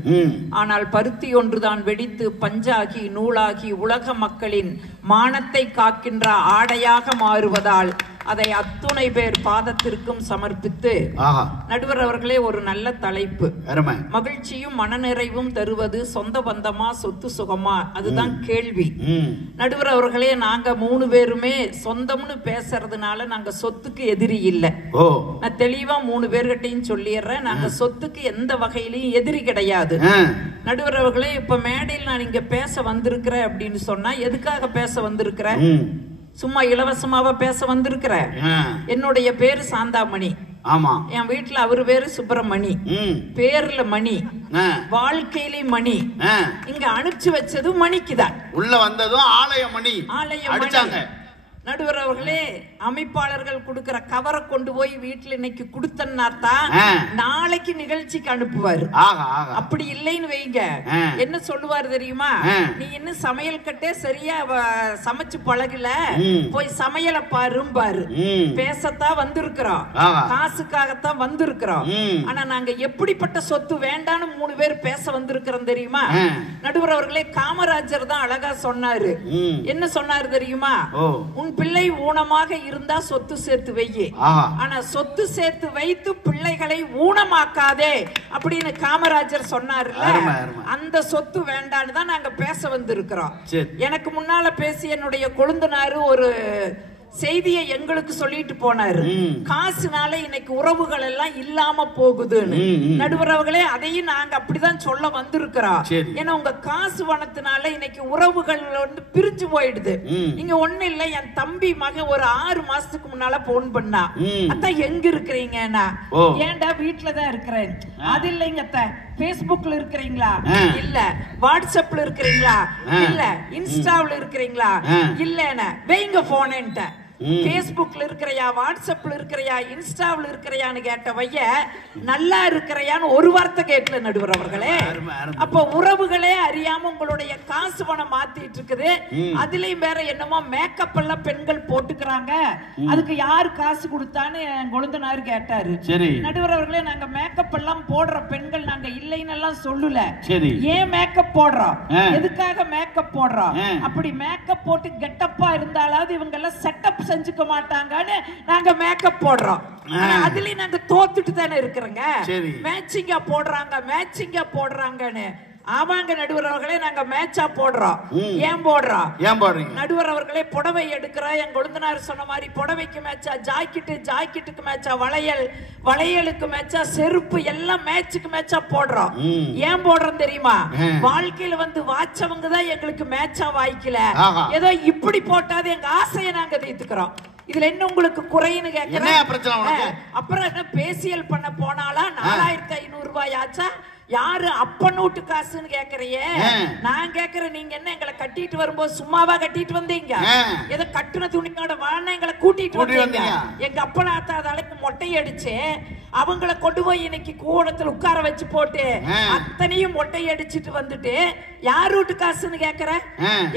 ஆனால் பருத்தி ஒன்றுதான் வெடித்து பஞ்சாகி நூலாகி உலக மக்களின் மானத்தை காக்கின்ற ஆடையாக மாறுவதால் அதை அத்துணை பேர் பாதத்திற்கும் சமர்ப்பித்து, நடுவர் அவர்களே, ஒரு நல்ல தலைப்பு, மகிழ்ச்சியும் மனநிறைவும் தருவது சொந்த பந்தமா சொத்து சுகமா, அதுதான் கேள்வி. நடுவர் அவர்களே, நாங்க 3 பேருமே சொந்தம்னு பேசுறதுனால நாங்க சொத்துக்கு எதிரி இல்லை. நான் தெளிவா 3 பேர்கிட்டையும் சொல்லிடுறேன், நாங்க சொத்துக்கு எந்த வகையிலையும் எதிரி கிடையாது. நடுவர் அவர்களே, இப்ப மேடையில் நான் இங்க பேச வந்திருக்கிறேன் அப்படின்னு சொன்னா எதுக்காக பேச வந்திருக்கிறேன்? சும்மா இலவசமாவ பேச வந்திருக்கிற? என்னுடைய பேரு சாந்தாமணி. ஆமா, என் வீட்டுல அவரு பேரு சுப்பிரமணி. பேர்ல மணி, வாழ்க்கையிலே மணி. இங்க அனுப்பிச்சு வச்சது மணிக்குதான், உள்ள வந்ததும் ஆலய மணி. நடுவர் அவர்களே, அமைப்பாளர்கள் கொடுக்கிற கவரை கொண்டு போய் வீட்டுல இன்னைக்கு கொடுத்தனாத்தான் நாளைக்கு நிகழ்ச்சிக்கு அனுப்புவாரு. அப்படி இல்லைன்னு வைங்க, என்ன சொல்லுவாரு தெரியுமா? நீ இன்னும் சமையல் கட்டே சரியா சமைச்சு பழகல, போய் சமையலை பாரு. பேசத்தான் வந்திருக்கிறோம், காசுக்காகத்தான் வந்திருக்கிறோம். ஆனா நாங்க எப்படிப்பட்ட சொத்து வேண்டான்னு 3 பேர் பேச வந்திருக்கிறோம் தெரியுமா? நடுவர் அவர்களே, காமராஜர் தான் அழகா சொன்னாரு. என்ன சொன்னாரு தெரியுமா? உன் பிள்ளை ஊனமாக இருந்தா சொத்து சேர்த்து வையே, ஆனா சொத்து சேர்த்து வைத்து பிள்ளைகளை ஊனமாக்காதே அப்படின்னு காமராஜர் சொன்னார்ல, அந்த சொத்து வேண்டான்னு தான் நாங்க பேச வந்திருக்கிறோம். எனக்கு முன்னால பேசி என்னுடைய கொழுந்தனாரு ஒரு செய்தியை எங்களுக்கு சொல்லிட்டு போனாரு. காசுனால இன்னைக்கு உறவுகள் எல்லாம் இல்லாம போகுதுன்னு. நடுவரவர்களே, அதையும் நாங்க அப்படிதான் சொல்ல வந்திருக்கிறோம். ஏன்னா உங்க காசு பணத்தினால இன்னைக்கு உறவுகள் வந்து பிரிஞ்சு போயிடுது. நீங்க ஒண்ணு இல்ல, என் தம்பி மகன் ஒரு 6 மாசத்துக்கு முன்னால போன் பண்ணா, அத்தா எங்க இருக்கிறீங்கன்னா, ஏன்டா வீட்டுலதான் இருக்கிறேன். அது இல்லைங்க அத்த, பேஸ்புக்ல இருக்கிறீங்களா, இல்ல வாட்ஸ்அப்ல இருக்கிறீங்களா, இல்ல இன்ஸ்டாவில் இருக்கிறீங்களா, இல்லன்னு வைங்க போனேன்ட்ட. பேஸ்புக்ல இருக்கிறையா, வாட்ஸ்அப்ல இருக்கிறையா, இன்ஸ்டாவில் இருக்கிறையான்னு கேட்ட வைய நல்லா இருக்கிறையான்னு ஒரு வார்த்தை கேட்கல நடுவர் அவர்களே. அப்ப உறவுகளே அறியாம உங்களுடைய காசு பணம் மாத்திட்டு இருக்குது. அதுலயும் வேற என்னமோ மேக்கப் எல்லாம் பெண்கள் போட்டுக்கிறாங்க, அதுக்கு யாரு காசு கொடுத்தான்னு என் கொழுந்தனாரு கேட்டாரு. நடுவர் அவர்களே, நாங்க மேக்கப் எல்லாம் போடுற பெண்கள் நாங்க இல்லைன்னு எல்லாம் சொல்லல. ஏன் மேக்கப் போடுறோம், எதுக்காக மேக்கப் போடுறோம், அப்படி மேக்கப் போட்டு கெட்டப்பா இருந்தாலாவது இவங்க எல்லாம் செட்டப் செஞ்சுக்க மாட்டாங்கன்னு நாங்க மேக்கப் போடுறோம். அதுலயும் நாங்க தோத்துட்டு தானே இருக்கிறோங்க. மேட்சிங்கா போடுறாங்க, மேட்சிங்கா போடுறாங்கன்னு. ஆமாங்க நடுவர் அவர்களே, நாங்க மேட்சா போடுறோம். ஏன் போடுறோம், ஏன் போடுறீங்க நடுவர் அவர்களே? புடவை எடுக்கிறோம், என் கொழுந்தனார் சொன்ன மாதிரி புடவைக்கு மேட்சா ஜாக்கெட்டு, ஜாக்கெட்டுக்கு மேட்சா வளையல், வளையலுக்கு மேட்சா செருப்பு, எல்லாம் மேட்சுக்கு மேட்சா போடுறோம். ஏன் போடுறோம் தெரியுமா? வாழ்க்கையில வந்து வாச்சவங்க தான் எங்களுக்கு மேட்சா வாய்க்கல, ஏதோ இப்படி போட்டாது எங்க ஆசையை நாங்க தீர்த்துக்கிறோம். இதுல என்ன உங்களுக்கு குறைன்னு கேட்கிறேன். அப்புறம் என்ன பேசியல் பண்ண போனாலா 4500 ரூபாய் ஆச்சா? யாரு அப்பன் வீட்டு காசுன்னு கேக்குறியே? நான் கேக்குறேன், நீங்க என்ன எங்களை கட்டிட்டு வரும்போது சும்மாவா கட்டிட்டு வந்தீங்க? ஏதோ கட்டுன துணியோட வாழ எங்களை கூட்டிட்டு வந்தீங்க. எங்க அப்பன் ஆத்தாதாளுக்கு மொட்டை அடிச்சு அவங்கள கொண்டு போய் இன்னைக்கு கூடத்துல உட்கார வச்சு போட்டு அத்தனையும் மொட்டை அடிச்சுட்டு வந்துட்டு யார் வீட்டு காசுன்னு கேக்குற?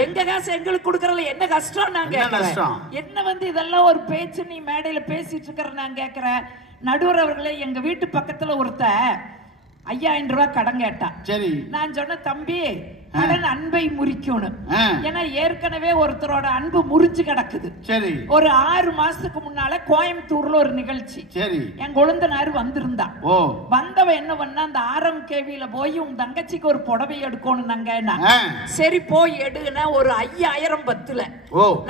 எங்க காசு எங்களுக்கு கொடுக்கறதுல என்ன கஷ்டம் நான் கேக்குறேன். என்ன வந்து இதெல்லாம் ஒரு பேச்சு நீ மேடையில பேசிட்டு இருக்கிற நான் கேக்குறேன். நடுவர் அவர்களே, எங்க வீட்டு பக்கத்துல ஒருத்த 5000 ரூபாய் கடன் கேட்டான். சரி, நான் சொன்ன தம்பி கடன் அன்பை முறிக்கணும். ஏன்னா ஏற்கனவே ஒருத்தரோட அன்பு முறிஞ்சு கிடக்குது. சரி, ஒரு 6 மாசத்துக்கு முன்னால கோயம்புத்தூர்ல ஒரு நிகழ்ச்சி. சரி, என் கொழுந்தனாரு வந்திருந்தான். வந்தவ என்ன பண்ணா, அந்த RMKVல போய் உங்க தங்கச்சிக்கு ஒரு புடவை எடுக்கணும் நாங்க. சரி போய் எடுன, ஒரு 5000 பத்துல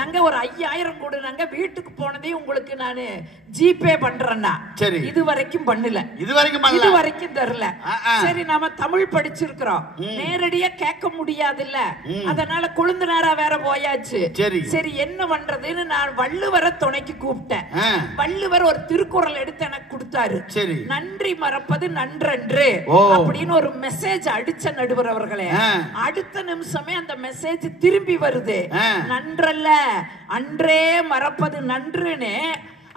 நாங்க ஒரு 5000 கொடு, நாங்க வீட்டுக்கு போனதே உங்களுக்கு நானு ஜிபே பண்றேன்னா. சரி, இது வரைக்கும் பண்ணல, இது வரைக்கும் தரல. சரி, நாம தமிழ் படிச்சிருக்கிறோம், நேரடியா கேட்க முடியாது இல்ல, அதனால கொழுந்தனாரா வேற போயாச்சு. சரி என்ன பண்றதுன்னு நான் வள்ளுவரை துணைக்கு கூப்பிட்டேன். வள்ளுவர் ஒரு திருக்குறள் எடுத்து எனக்கு கொடுத்தாரு. நன்றி மறப்பது நன்றன்று அப்படின்னு ஒரு மெசேஜ் அடிச்ச நடுவர் அவர்களே. அடுத்த நிமிஷமே அந்த மெசேஜ் திரும்பி வருது. நன்றல்ல, அன்றே மறப்பது நன்றுன்னு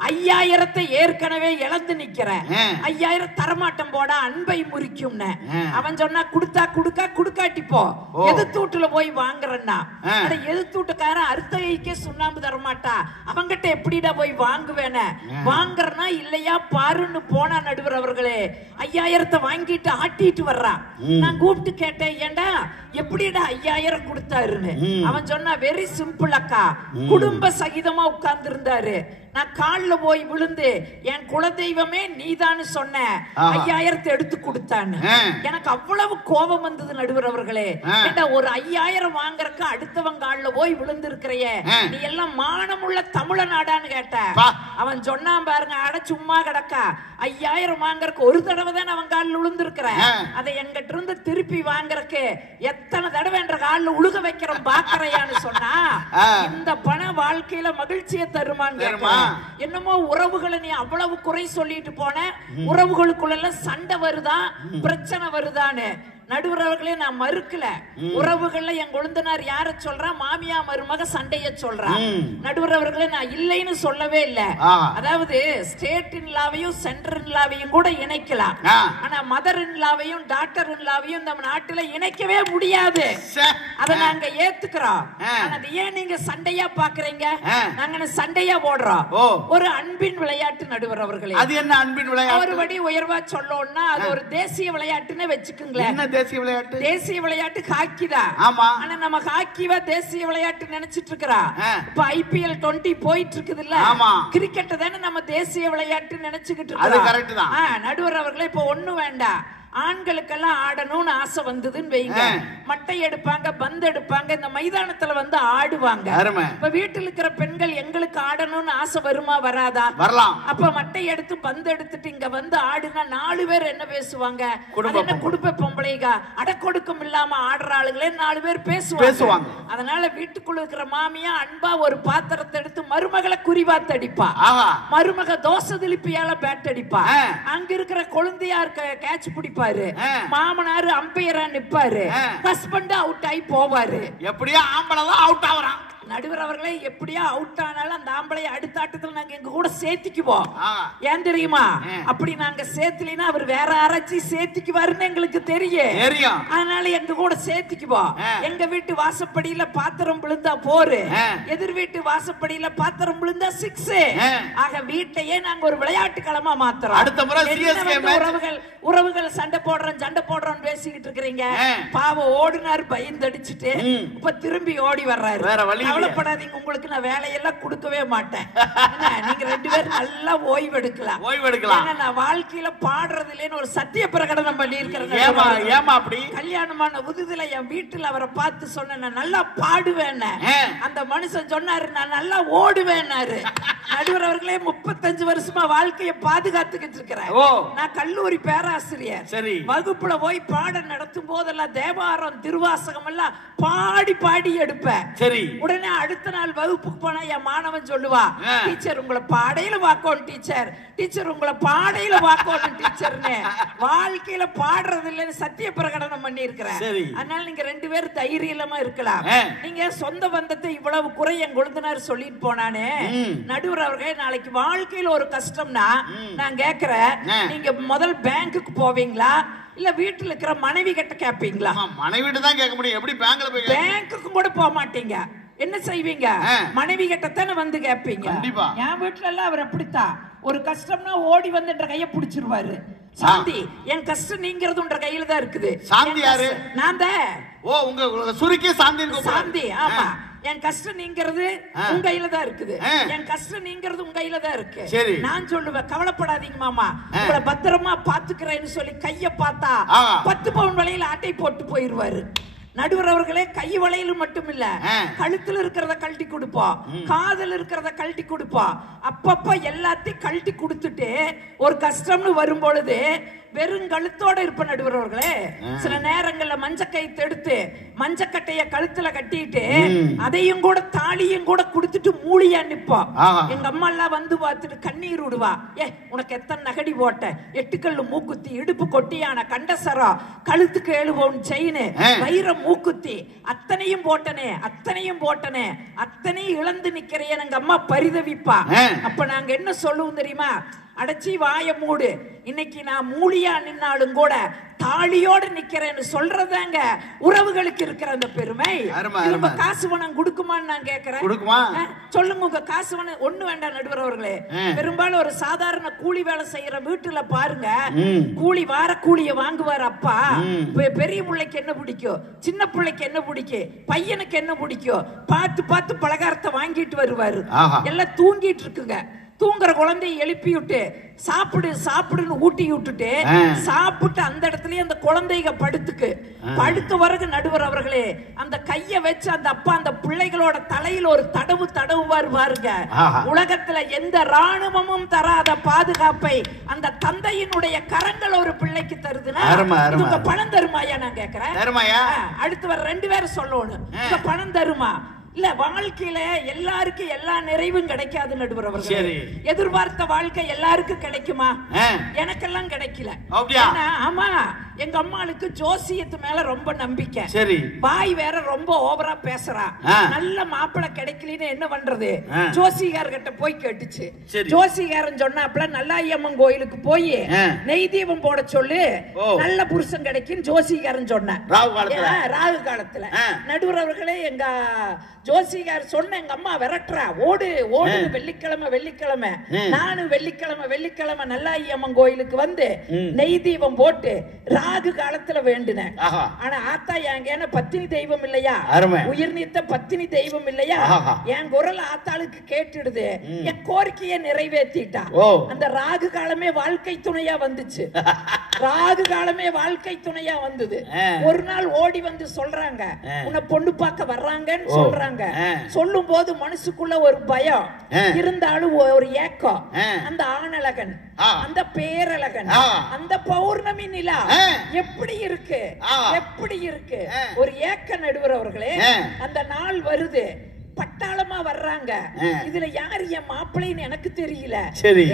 5000 ஏற்கனவே இழந்து நிக்கிறேன். 5000 தரமாட்டம் போட அன்பை முறிக்கும். அவன் சொன்னா குடுத்தா குடுக்கா, குடுக்காட்டி போ, எதிர்த்தூட்டுல போய் வாங்குறேன்னா. எதிர்த்தூட்டுக்காரன் அறுத்தைக்கே சுண்ணாம்பு தரமாட்டா, அவங்கிட்ட எப்படிடா போய் வாங்குவேன? வாங்குறனா இல்லையா பாருன்னு போனா நடுவர் அவர்களே. 5000 வாங்கிட்டு ஆட்டிட்டு வர்றான். நான் கூப்பிட்டு கேட்டேன், ஏண்டா எப்படிடா 5000 கொடுத்தாருன்னு. அவன் சொன்னா வெரி சிம்பிள் அக்கா, குடும்ப சகிதமா உட்கார்ந்து இருந்தாரு. நான் கால்ல போய் விழுந்து என் குலதெய்வமே நீதான்னு சொன்ன, 5000 எடுத்து கொடுத்தான்னு. எனக்கு அவ்வளவு கோபம் வந்தது நடுவர் அவர்களே. ஒரு 5000 வாங்கறதுக்கு அடுத்தவங்க கால்ல போய் விழுந்து இருக்கிறையே, நீ எல்லாம் மானமுள்ள தமிழ நாடான்னு கேட்ட. அவன் சொன்னான் பாருங்க, அட சும்மா கிடக்கா, 5000 வாங்கறதுக்கு ஒரு தடவை தான் அவன் காலில் விழுந்து இருக்கிறேன், அதை எங்கிட்ட இருந்து திருப்பி வாங்கறதுக்கு எத்தனை தடவை என்ற காலில் உழுக வைக்கிறோம் பாக்கறையான்னு சொன்னா, இந்த பணம் வாழ்க்கையில மகிழ்ச்சியை தருமான்னு கேட்கலாம். என்னமோ உறவுகளை நீ அவ்வளவு குறை சொல்லிட்டு போன, உறவுகளுக்குள்ள சண்டை வருதா, பிரச்சனை வருதான்னு. நடுவர்களே, நான் மறுக்கல. உறவுகள்ல என் கொழுந்தனார் யார சொல்றா, மாமியா மருமக சண்டைய சொல்றா. நடுவர்களே, நான் இல்லைன்னு சொல்லவே இல்ல. அதாவது ஸ்டேட் இன்லாவையும் சென்டர் இன்லாவையும் கூட இணைக்கலாம், ஆனா மதர் இன்லாவையும் டாக்டர் இன்லாவையும் இந்த நாட்டுல இணைக்கவே முடியாது. அதை நாங்க ஏத்துக்கிறோம். அது ஏன் நீங்க சண்டையா பாக்குறீங்க? நாங்க சண்டையா போடுறோம். ஒரு அன்பின் விளையாட்டு நடுவர் அவர்களே. அது என்ன அன்பின் விளையாட்டு? ஒருபடி உயர்வா சொல்லணும்னா அது ஒரு தேசிய விளையாட்டுன்னு வச்சுக்குங்களேன். தேசிய விளையாட்டு? தேசிய விளையாட்டு ஹாக்கி தான். ஆமா. ஆனா நம்ம ஹாக்கிவா தேசிய விளையாட்டு நினைச்சிட்டு இருக்கிறோம். இப்ப IPL 20 போயிட்டு இருக்குது இல்ல, கிரிக்கெட் தானே நம்ம தேசிய விளையாட்டு நினைச்சுக்கிட்டு இருக்கோம். அது கரெக்ட் தான். நடுவர் அவர்களே, இப்ப ஒண்ணு வேண்டாம், ஆண்களுக்கெல்லாம் ஆடணும்னு ஆசை வந்ததுன்னு வைங்க, மட்டை எடுப்பாங்க, பந்து எடுப்பாங்க, இந்த மைதானத்துல வந்து ஆடுவாங்க. இப்ப வீட்டில் இருக்கிற பெண்கள் எங்களுக்கு ஆடணும்னு ஆசை வருமா வராதா? வரலாம். அப்ப மட்டை எடுத்து பந்து எடுத்துட்டு இங்க வந்து ஆடுனா 4 பேர் என்ன பேசுவாங்க? என்ன குடும்ப பொம்பளைங்க அடக்கொடுக்கம் இல்லாம ஆடுற ஆளுங்களே 4 பேர் பேசுவாங்க. அதனால வீட்டுக்குள்ள இருக்கிற மாமியா அன்பா ஒரு பாத்திரத்தை எடுத்து மருமகளை குறிவாத்து அடிப்பா, மருமக தோசை திருப்பியால பேட் அடிப்பா, அங்க இருக்கிற கொழுந்தையார் கேட்ச் பிடிப்பா, மாமனாரு அம்பையரா நிப்பாரு, ஹஸ்பண்ட் அவுட் ஆகி போவாரு. எப்படியா ஆம்பளை தான் அவுட் ஆவறான். நடுவர் அவர்களே, எப்படியா அவுட் ஆனாலும் அந்த ஆம்பளை அடுத்த ஆட்டத்தில் நாங்க எங்க கூட சேர்த்துக்குவோம். ஏன் தெரியுமா? அப்படி நாங்க சேர்த்துலினா அவர் வேற யாராச்சும் சேர்த்துக்குவாருன்னு எங்களுக்கு தெரியும். அதனால எங்க கூட சேர்த்துக்குவோம். எங்க வீட்டு வாசப்படியில பாத்திரம் விழுந்தா 4, எதிர் வீட்டு வாசப்படியில பாத்திரம் விழுந்தா 6. ஆக வீட்டையே நாங்க ஒரு விளையாட்டு களமா மாத்துறோம். அடுத்த முறை சிஎஸ்கே உறவுகள் சண்டை போடுறோம் பேசிக்கிட்டு இருக்கிறீங்க. பாவம் ஓடுனார் பயந்தடிச்சிட்டு, இப்ப திரும்பி ஓடி வர்றாரு. வேற வழி கவலைப்படாதீங்க, உங்களுக்கு நான் வேலையெல்லாம் கொடுக்கவே மாட்டேன். நீங்க 2 பேரும் நல்லா ஓய்வு எடுக்கலாம். நான் வாழ்க்கையில பாடுறதுலேன்னு ஒரு சத்திய பிரகடனம் பண்ணி இருக்கிறேன். கல்யாணமான புதுதுல என் வீட்டுல அவரை பார்த்து சொன்னேன், நான் நல்லா பாடுவேன். அந்த மனுஷன் சொன்னாரு, நான் நல்லா ஓடுவேன்னாரு. நடுவர் அவர்களே, 35 வருஷமா வாழ்க்கையை பாதுகாத்துக்கிட்டு இருக்கிறேன். நான் கல்லூரி பேராசிரியர். வகுப்புல போய் பாடம் நடத்தும் போதெல்லாம் தேவாரம் திருவாசகம் எல்லாம் பாடி பாடி எடுப்பேன். உடனே அடுத்த நாள் வகுப்புக்கு போனா என் மாணவன் சொல்லுவா, டீச்சர் உங்களை பாடையில வாக்கோணும் டீச்சர் உங்களை பாடையில வாக்கோணும் டீச்சர்னு. வாழ்க்கையில பாடுறது இல்லைன்னு சத்திய பிரகடனம் பண்ணி இருக்கிறேன். அதனால நீங்க 2 பேரும் தைரியமா இருக்கலாம். நீங்க சொந்த பந்தத்தை இவ்வளவு குறை என் கொழுந்தனார் சொல்லிட்டு போனானே. நடுவர் அவர்களே, நாளைக்கு வாழ்க்கையில ஒரு கஷ்டம்னா நான் கேக்குறேன், நீங்க முதல் பேங்குக்கு போவீங்களா இல்ல வீட்டுல இருக்கிற மனைவி கிட்ட கேப்பீங்களா? மனைவி தான் கேட்க முடியும். எப்படி பேங்க்ல போய் பேங்குக்கு கூட போக மாட்டீங்க. என்ன செய்வீங்க? மனைவி கிட்ட தானே வந்து கேப்பீங்க. என் வீட்டுல எல்லாம் அவர் அப்படித்தான். ஒரு கஷ்டம்னா ஓடி வந்து என்ற கையை பிடிச்சிருவாரு. சாந்தி, என் கஷ்டம் நீங்கிறதுன்ற கையில தான் இருக்குது. சாந்தி யாரு? நான் தான். உங்க சுருக்கி சாந்தி. சாந்தி, ஆமா. என் கஷ்டம் நீங்கிறது உங்க கையில தான் இருக்குது. என் கஷ்டம் நீங்கிறது உங்க கையில தான் இருக்கு. நான் சொல்லுவேன், கவலைப்படாதீங்க மாமா, உங்களை பத்திரமா பாத்துக்கிறேன்னு சொல்லி கைய பார்த்தா 10 பவுன் விலையில ஆட்டை போட்டு போயிருவாரு. நடுவர் அவர்களே, கை வளையல் மட்டும் இல்ல, கழுத்துல இருக்கிறத கழட்டி கொடுப்போம், காதல் இருக்கிறத கழட்டி கொடுப்போம். அப்பப்ப எல்லாத்தையும் கழட்டி கொடுத்துட்டு ஒரு கஷ்டம்னு வரும் பொழுது வெறும் கழுத்தோட இருப்ப நடுவர் அவர்களே. சில நேரங்கள்ல மஞ்சக்கயிறு எடுத்து மஞ்சக்கட்டைய கழுத்துல கட்டிட்டு அதையும் கூட தாலியும் கூட கொடுத்துட்டு மூலியா நிப்போம். எங்க அம்மா எல்லாம் வந்து பார்த்துட்டு கண்ணீர் விடுவா. உனக்கு எத்தனை நகடி போட்ட, 8 கல்லு மூக்குத்தி, இடுப்பு கொட்டியான கண்டசரம், கழுத்துக்கு 7 பவுன் செயின், வைர மூக்குத்தி, அத்தனையும் போட்டனே அத்தனையும் இழந்து நிக்கிறேன் எங்க அம்மா பரிதவிப்பா. அப்ப நாங்க என்ன சொல்லுவோம் தெரியுமா? அடைச்சி வாய மூடு, இன்னைக்கு நான் மூலியா நின்னாலும் கூட தாலியோடு நிக்கிறேன்னு சொல்றதாங்க உறவுகளுக்கு இருக்கிற அந்த பெருமை. காசு பணம் கொடுக்குமான்னு நான் கேட்கிறேன். சொல்லுங்க, உங்க காசு பணம் ஒண்ணு வேண்டாம் நடுவர் அவர்களே. பெரும்பாலும் ஒரு சாதாரண கூலி வேலை செய்யற வீட்டுல பாருங்க, கூலி வார கூலிய வாங்குவார் அப்பா. பெரிய பிள்ளைக்கு என்ன பிடிக்கும், சின்ன பிள்ளைக்கு என்ன பிடிக்கும், பையனுக்கு என்ன பிடிக்கும், பார்த்து பார்த்து பலகாரத்தை வாங்கிட்டு வருவாரு. எல்லாம் தூங்கிட்டு இருக்குங்க. தூங்குற குழந்தையை எழுப்பி விட்டு சாப்பிடுன்னு ஊட்டி விட்டுட்டு சாப்பிட்டு அந்த இடத்துலயே அந்த குழந்தைங்க படுத்த பிறகு நடுவர் அவர்களே, அந்த கைய வச்சு அந்த அப்பா அந்த பிள்ளைகளோட தலையில ஒரு தடவுவார் பாருங்க. உலகத்துல எந்த ராணுவமும் தராத பாதுகாப்பை அந்த தந்தையினுடைய கரங்கள் ஒரு பிள்ளைக்கு தருதுன்னா உங்க பணம் தருமாயா நான் கேக்குறேன். அடுத்து வர 2 பேரும் சொல்லணும், உங்க பணம் தருமா? இல்ல, வாழ்க்கையில எல்லாருக்கும் எல்லா நிறைவும் கிடைக்காது நடுவர் அவர்கள். எதிர்பார்த்த வாழ்க்கை எல்லாருக்கும் கிடைக்குமா? எனக்கெல்லாம் கிடைக்கல. ஆமா, எங்க அம்மாளுக்கு ஜோசியத்து மேல ரொம்ப நம்பிக்கை. பாய் வேற ரொம்ப ஓவரா பேசுறா. நல்ல மாப்பிள்ளை கிடைக்கலன்னு என்ன பண்றது? ஜோசிகார்கிட்ட போய் கேட்டுச்சு. ஜோசிகாரன் சொன்னாப்ல, நல்லாயம்மன் கோயிலுக்கு போய் நெய் தீபம் போட சொல்லு, நல்ல புருஷன் கிடைக்கும் ஜோசிகாரன் சொன்னார். ராகு காலத்துல நடுவர் அவர்களே, எங்க ஜோசிகார் சொன்ன எங்க அம்மா விரட்டுறா, ஓடு வெள்ளிக்கிழமை நானும் வெள்ளிக்கிழமை நல்லாயம்மன் கோயிலுக்கு வந்து நெய் தீபம் போட்டு ராகு காலத்துல வேண்டினேன். ஆனா ஆத்தா என் பத்தினி தெய்வம் இல்லையா, உயிர் நீத்த பத்தினி தெய்வம் இல்லையா, என் குரல் ஆத்தாளுக்கு கேட்டுடுது. என் கோரிக்கையை நிறைவேற்றிட்டா. அந்த ராகு காலமே வாழ்க்கை துணையா வந்துச்சு. ராகு காலமே வாழ்க்கை துணையா வந்தது. ஒரு நாள் ஓடி வந்து சொல்றாங்க, உன்னை பொண்ணு பார்க்க வர்றாங்கன்னு சொல்றாங்க. சொல்லும் போது மனசுக்குள்ள ஒரு பயம் இருந்தாலும் ஒரு ஏக்கம். அந்த ஆணழகன், அந்த பேரழகன், அந்த பௌர்ணமி நிலா எப்படி இருக்கு, எப்படி இருக்கு, ஒரு ஏக்க நடுவர் அவர்களே. அந்த நாள் வருது, பட்டாளமா வர்றாங்க. இதுல யாரு என் மாப்பிள்ளைன்னு எனக்கு தெரியல.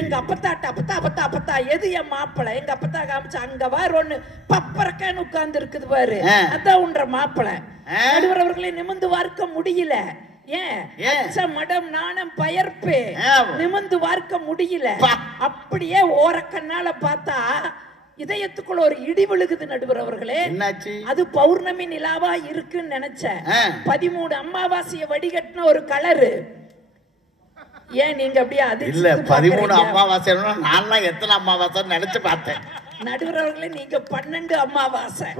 எங்க அப்பத்தா எது என் மாப்பிள்ளை? எங்க அப்பத்தா காமிச்சு அங்க வார் ஒண்ணு பப்பரக்கான்னு உட்கார்ந்து இருக்குது பாரு, அதான் உன்ற மாப்பிள்ளை. நடுவர் அவர்களை நிமிர்ந்து பார்க்க முடியல. ஏன் மடம் நாணம் பயர்ப்பு நிமிர்ந்து பார்க்க முடியல. அப்படியே ஓரக்கண்ணால பார்த்தா இதயத்துக்குள்ள ஒரு இடி விழுகுது நடுவர் அவர்களே. அது பௌர்ணமி நிலாவா இருக்குன்னு நினைச்சேன். 13 அமாவாசைய வடிகட்டின ஒரு கலரு. ஏன் நீங்க அப்படியே அது இல்ல 13 அமாவாசை, நான் எத்தனை அமாவாசை நினைச்சு பார்த்தேன் நடுவர் அவர்களே. நீங்க 12 அமாவாசை.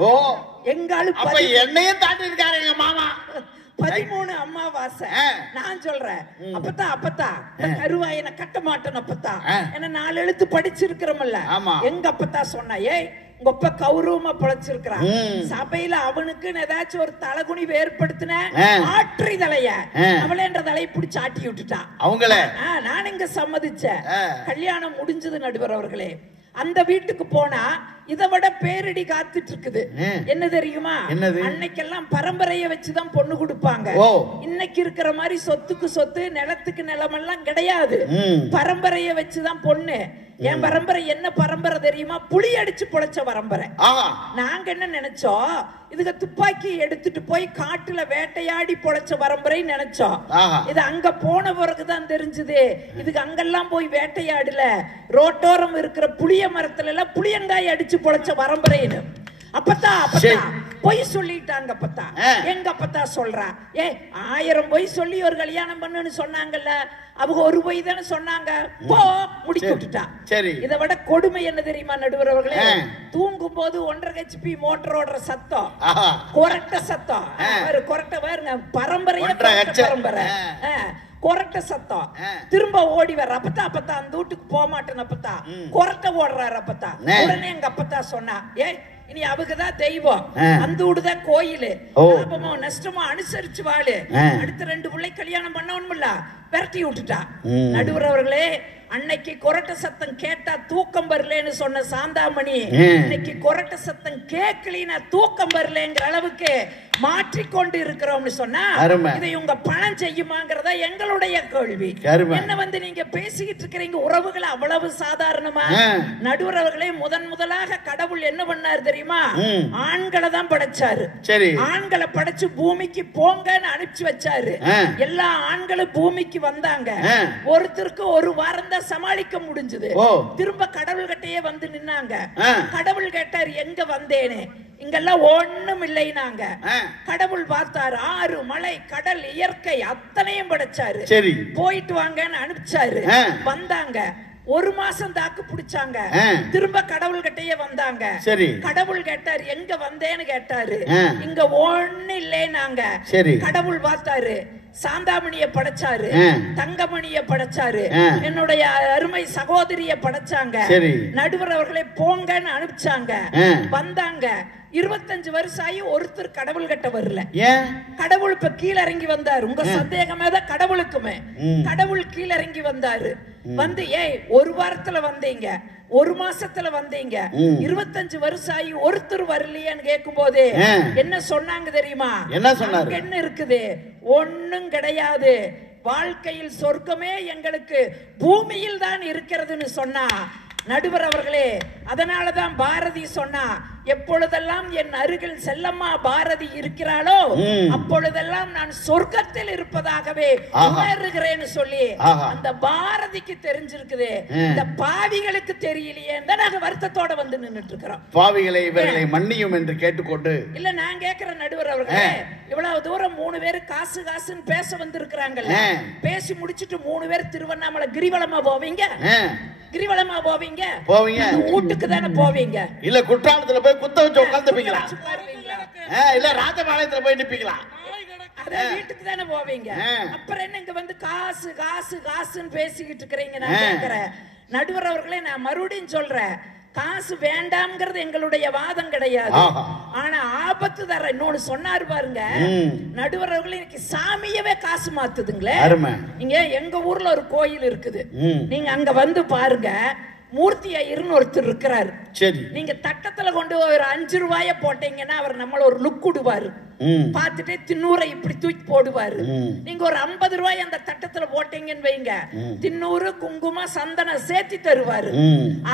எங்காலு என்னையே தாண்டி இருக்காரு எங்க மாமா. 13 அமாவாசை. நான் சொல்றேன் அப்பத்தா கருவாயனை கட்ட மாட்டேன் அப்பத்தா. என்ன 4 எழுத்து படிச்சிருக்கிறோம்ல. எங்க அப்பத்தா சொன்னா, ஏய் உங்க அப்பா கௌரவமா பழச்சிருக்கிறான். சபையில அவனுக்கு ஏதாச்சும் ஒரு தலகுனிவு ஏற்படுத்தின ஆற்றி தலைய அவளேன்ற தலையை பிடிச்சு ஆட்டி விட்டுட்டா அவங்கள. நான் இங்க சம்மதிச்சேன். கல்யாணம் முடிஞ்சது நடுவர் அவர்களே. அந்த வீட்டுக்கு போனா இதை விட பேரடி காத்துட்டு இருக்குது. என்ன தெரியுமா? அன்னைக்கெல்லாம் பரம்பரையை வச்சுதான் பொண்ணு கொடுப்பாங்க. இன்னைக்கு இருக்கிற மாதிரி சொத்துக்கு சொத்து நிலத்துக்கு நிலமெல்லாம் கிடையாது. பரம்பரையை வச்சுதான் பொண்ணு. என் பரம்பரை என்ன பரம்பரை தெரியுமா? புலி அடிச்சு பொழைச்ச பரம்பரை. நாங்க என்ன நினைச்சோம், இதுக்கு துப்பாக்கி எடுத்துட்டு போய் காட்டுல வேட்டையாடி பொழைச்ச பரம்பரை நினைச்சோம். இது அங்க போன பிறகுதான் தெரிஞ்சது, இதுக்கு அங்கெல்லாம் போய் வேட்டையாடல, ரோட்டோரம் இருக்கிற புளிய மரத்துல எல்லாம் புளியங்காய் அடிச்சு பொழைச்ச பரம்பரைன்னு. அப்பத்தா பொய் சொல்லிட்டாங்க. அப்பத்தா எங்க அப்பத்தா சொல்றா, 1000 பொய் சொல்லி ஒரு கல்யாணம் பண்ணுன்னு சொன்னாங்கல்ல, அவங்க ஒரு பொய் தானே சொன்னாங்க, போ முடிச்சு விட்டுட்டா. இதை விட கொடுமை என்ன தெரியுமா நடுவர் அவர்களே? தூங்கும் போது 1.5 HP மோட்டர் ஓடுற சத்தம், கொரட்ட சத்தம். கொரட்ட பாருங்க, பரம்பரையே பரம்பரை. கொரட்ட சத்தம். திரும்ப ஓடி வர்ற அப்பத்தா அந்த வீட்டுக்கு போக மாட்டேன் அப்பத்தா, கொரட்ட ஓடுறாரு அப்பத்தா. உடனே எங்க அப்பத்தா சொன்னா, இனி அவங்கதான் தெய்வம், அந்த வீடுதான் கோயிலு, லாபமோ நஷ்டமோ அனுசரிச்சு வாழு, அடுத்த 2 பிள்ளை கல்யாணம் பண்ணணும்ல, விரட்டி விட்டுட்டா. நடுவர் அவர்களே, அன்னைக்கு கொரட்ட சத்தம் கேட்டா தூக்கம் வரலன்னு சொன்ன சாந்தாமணி இன்னைக்கு கொரட்ட சத்தம் கேட்கலினா தூக்கம் வரலங்கிற அளவுக்கு மாற்றிக்கொண்டு இருக்கிறோம்னு சொன்னா, இதை உங்க பணம் செய்யுமாங்கிறதா எங்களுடைய கேள்வி. என்ன வந்து நீங்க பேசிக்கிட்டு இருக்கிறீங்க உறவுகளை அவ்வளவு சாதாரணமா? நடுவர் அவர்களே, முதலாக கடவுள் என்ன பண்ணாரு தெரியுமா? ஆண்களை தான் படைச்சாரு. ஆண்களை படைச்சு பூமிக்கு போங்கன்னு அனுப்பிச்சு வச்சாரு. எல்லா ஆண்களும் பூமிக்கு வந்தாங்க. ஒருத்தருக்கு ஒரு வாரம் சமாளிக்க முடிஞ்சது. திரும்ப கடவுள் கிட்டயே வந்து நின்னாங்க. கடவுள் கேட்டார், எங்க வந்தேனே? இங்கெல்லாம் ஒண்ணும் இல்லைனாங்க. கடவுள் பார்த்தாரு, ஆறு மலை கடல் இயற்கை அத்தனையும் படைச்சாரு. போயிட்டு வாங்கன்னு அனுப்பிச்சாரு. வந்தாங்க. 1 மாசம் தாக்கு பிடிச்சாங்க. திரும்ப கடவுள் கிட்டயே வந்தாங்க. கடவுள் கேட்டாரு, எங்க வந்தேன்னு கேட்டாரு. இங்க ஒண்ணு இல்லைனாங்க. கடவுள் பார்த்தாரு, சாந்தாமணிய படைச்சாரு, தங்கமணிய படைச்சாரு, என்னுடைய அருமை சகோதரிய படைச்சாங்க. நடுவர் அவர்களை போங்கன்னு அனுப்பிச்சாங்க. வந்தாங்க. 25 வருஷம் ஆகி ஒருத்தர் கடவுள் கிட்ட வரல. கடவுள் இப்ப கீழ இறங்கி வந்தாரு. உங்க சந்தேகமே தான் கடவுளுக்குமே. கடவுள் கீழ இறங்கி வந்தாரு. வந்து, ஒரு வாரத்துல வந்தீங்க, 1 மாசத்துல வந்தீங்க, 25 வருஷம் ஆகி ஒருத்தர் வரலையான்னு கேட்கும் போது என்ன சொன்னாங்க தெரியுமா? என்ன சொன்னாங்க? என்ன இருக்குது? ஒண்ணும் கிடையாது. வாழ்க்கையில் சொர்க்கமே எங்களுக்கு பூமியில் தான் இருக்கிறதுன்னு சொன்னா. நடுவர் அவர்களே, அதனாலதான் பாரதி சொன்னா, எப்பொழுதெல்லாம் என் அருகில் செல்லம்மா பாரதி இருக்கிறாளோ அப்பொழுதெல்லாம் நான் சொர்க்கத்தில் இருப்பதாகவே உணர்கிறேன்னு சொல்லி அந்த பாரதிக்கு தெரிஞ்சிருக்குது. இந்த பாவிகளுக்கு தெரியலையே, நாங்க வருத்தத்தோட வந்து நின்னுட்டு இருக்கிறோம். பாவிகளை இவர்களை மன்னியும் என்று கேட்டுக்கொண்டு, இல்ல நான் கேட்கிற நடுவர் அவர்களே, இவ்வளவு தூரம் 3 பேர் காசு காசுன்னு பேச வந்து இருக்கிறாங்கல்ல, பேசி முடிச்சிட்டு 3 பேர் திருவண்ணாமலை கிரிவலமா போவீங்க. கிரிவலமா போவீங்க? வீட்டுக்கு தானே போவீங்க. இல்ல குற்றாலத்துல போய் குத்த வச்சு உட்காந்துப்பீங்களா? இல்ல ராஜபாளையத்துல போய் நிப்பீங்களா? வீட்டுக்கு தானே போவீங்க. அப்புறம் என்ன இங்க வந்து காசு காசு காசுன்னு பேசிக்கிட்டு இருக்கிறீங்க? நான் கேட்கிறேன் நடுவர் அவர்களே, நான் மறுபடியும் சொல்றேன், காசு வேண்டாம்ங்கிறது எங்களுடைய வாதம் கிடையாது. ஆனா ஆபத்து தர இன்னொன்னு சொன்னாரு பாருங்க நடுவர் அவர்களே, இன்னைக்கு சாமியவே காசு மாத்துதுங்களே. இங்க எங்க ஊர்ல ஒரு கோயில் இருக்குது, நீங்க அங்க வந்து பாருங்க. மூர்த்தி ஐயர்னு ஒருத்தர் இருக்கிறாரு. சரி, நீங்க தட்டத்துல கொண்டு ஒரு 5 ரூபாய போட்டீங்கன்னா அவர் நம்மள ஒரு லுக் விடுவாரு. பார்த்துட்டு தின்னூரை இப்படி தூக்கி போடுவாரு. நீங்க ஒரு 50 ரூபாய் அந்த தட்டத்துல போட்டீங்கன்னு வைங்க, தின்னூறு குங்குமம் சந்தனம் சேர்த்து தருவாரு.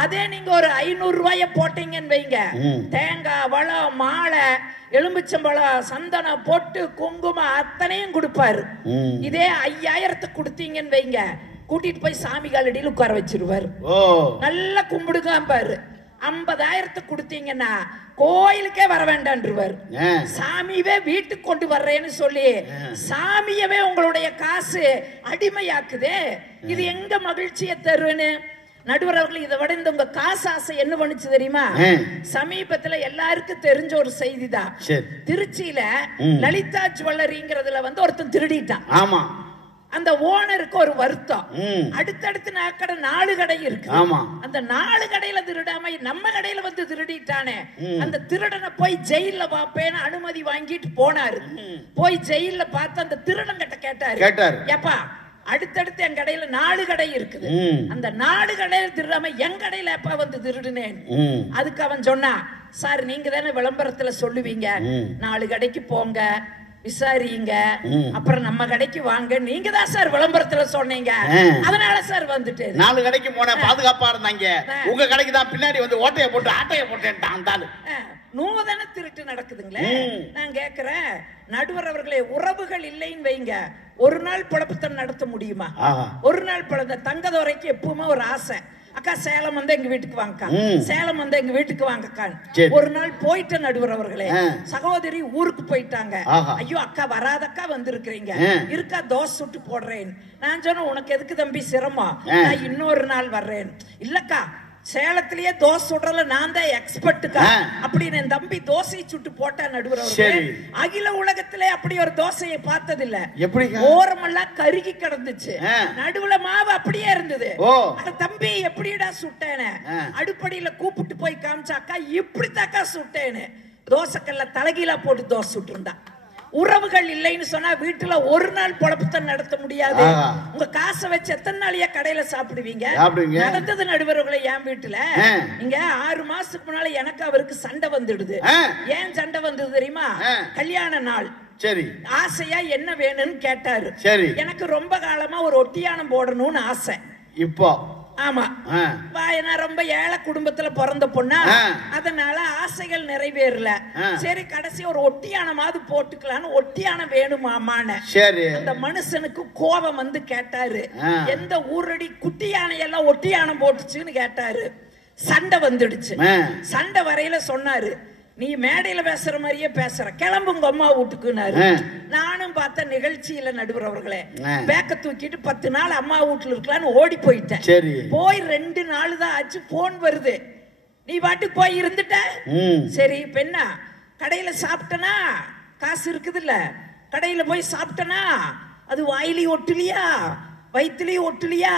அதே நீங்க ஒரு 500 ரூபாய போட்டீங்கன்னு வைங்க, தேங்காய் வளம் மாலை எலும்பிச்சம்பழம் சந்தனம் பொட்டு குங்குமம் அத்தனையும் கொடுப்பாரு. இதே 5000 கொடுத்தீங்கன்னு வைங்க, கூட்டிட்டு போய் சாமி காலடியில் உட்கார வச்சிருவாரு. நல்லா கும்பிடுங்க பாரு. 50,000 கொடுத்தீங்கன்னா கோயிலுக்கே வர வேண்டான்றுவார். சாமியவே வீட்டுக்கு கொண்டு வர்றேன்னு சொல்லி சாமியவே உங்களுடைய காசு அடிமையாக்குதே. இது எங்க மகிழ்ச்சியை தருன்னு நடுவர் அவர்கள் இதை விட இந்த உங்க காசு ஆசை என்ன பண்ணுச்சு தெரியுமா? சமீபத்துல எல்லாருக்கும் தெரிஞ்ச ஒரு செய்தி தான். திருச்சியில லலிதா ஜுவல்லரிங்கிறதுல வந்து ஒருத்தன் திருடிட்டான். ஆமா, அந்த ஓனருக்கு ஒரு வருத்தம். அடுத்தடுத்து கடை 4 கடை இருக்கு. அந்த 4 கடையில திருடாம நம்ம கடையில வந்து திருடிட்டானே, அந்த திருடனை போய் ஜெயில பாப்பேன்னு அனுமதி வாங்கிட்டு போனாரு. போய் ஜெயில பார்த்து அந்த திருடன் கிட்ட கேட்டாரு, ஏப்பா அடுத்தடுத்து என் கடையில 4 கடை இருக்குது, அந்த 4 கடையில திருடாம என் கடையில எப்ப வந்து திருடுனேன்? அதுக்கு அவன் சொன்னா, சார் நீங்க தானே விளம்பரத்துல சொல்லுவீங்க 4 கடைக்கு போங்க விசாரிங்க, அப்புறம் நம்ம கடைக்கு வாங்க, நீங்க தான் சார் விளம்பரத்துல சொன்னீங்க, அதனால சார் வந்துட்டு 4 கடைக்கு போன பாதுகாப்பா இருந்தாங்க. உங்க கடைக்கு தான் பின்னாடி வந்து ஓட்டைய போட்டு ஆட்டைய போட்டேன். நூதன திருட்டு நடக்குதுங்களே. நான் கேக்குறேன் நடுவர் அவர்களே, உறவுகள் இல்லைன்னு வைங்க, ஒரு நாள் பிழப்புத்தன் நடத்த முடியுமா? ஒரு நாள் பிழந்த தங்கதுரைக்கு எப்பவுமே ஒரு ஆசை, அக்கா சேலம் வந்து எங்க வீட்டுக்கு வாங்கக்கா, சேலம் வந்து எங்க வீட்டுக்கு வாங்கக்கா. ஒரு நாள் போயிட்ட நடுவர் அவர்களே, சகோதரி ஊருக்கு போயிட்டாங்க. ஐயோ அக்கா வராதக்கா வந்திருக்கிறீங்க, இருக்கா தோசை சுட்டு போடுறேன். நான் சொன்ன உனக்கு எதுக்கு தம்பி சிரமம், நான் இன்னொரு நாள் வர்றேன். இல்லக்கா சேலத்திலேயே தோசை சுடுறதுல நான் தான் எக்ஸ்பர்ட்டுக்கா அப்படின்னு என் தம்பி தோசையை சுட்டு போட்டா நடுவர் அவர்களே. அகில உலகத்திலே அப்படி ஒரு தோசையை பார்த்தது இல்ல. ஓரமெல்லாம் கருகி கிடந்துச்சு, நடுவுல மாவு அப்படியே இருந்தது. தம்பி எப்படிடா சுட்டேன்னு அடுப்படியில கூப்பிட்டு போய் காமிச்சாக்கா, இப்படித்தாக்கா சுட்டேன்னு தோசைக்கல்ல தலைகீழா போட்டு தோசை சுட்டு இருந்தா. உறவுகள் இல்லைன்னு சொன்னா வீட்டுல ஒரு நாள் பொழப்புத்தான் நடத்த முடியாது. உங்க காசை வச்சு எத்தனை நாளையா கடையில சாப்பிடுவீங்க? நடந்தது நடுவர்களை என் வீட்டுல இங்க 6 மாசத்துக்கு முன்னால எனக்கு அவருக்கு சண்டை வந்துடுது. ஏன் சண்டை வந்தது தெரியுமா? கல்யாண நாள். சரி, ஆசையா என்ன வேணும்னு கேட்டாரு. சரி, எனக்கு ரொம்ப காலமா ஒரு ஒட்டியானம் போடணும்னு ஆசை. இப்போ ஆமா, நான் ரொம்ப ஏழை குடும்பத்துல பிறந்த பொண்ணா, அதனால ஆசைகள் நிறைவேறல. சரி கடைசி ஒரு ஒட்டியானமாவது போட்டுக்கலான்னு ஒட்டியானம் வேணுமாமான்னு அந்த மனுஷனுக்கு கோபம் வந்து கேட்டாரு, எந்த ஊரடி குட்டி யானையெல்லாம் ஒட்டியானம் போட்டுச்சுன்னு கேட்டாரு. சண்டை வந்துடுச்சு. சண்டை வரையில சொன்னாரு, நீ மேடையில பேசுற மாதிரியே பேசுற, கிளம்புங்க அம்மா வீட்டுக்குன்னாரு. நானும் பார்த்த நிகழ்ச்சியில நடுவர் அவர்களே, பேக்க தூக்கிட்டு 10 நாள் அம்மா வீட்டுல இருக்கலான்னு ஓடி போயிட்டேன். போய் 2 நாள் தான் ஆச்சு, போன் வருது, நீ பாட்டுக்கு போய் இருந்துட்ட. சரி பெண்ணா, கடையில சாப்பிட்டனா காசு இருக்குது இல்ல, கடையில போய் சாப்பிட்டனா அது வாயிலையும் ஒட்டுலியா வயிற்றுலயும் ஒட்டுலியா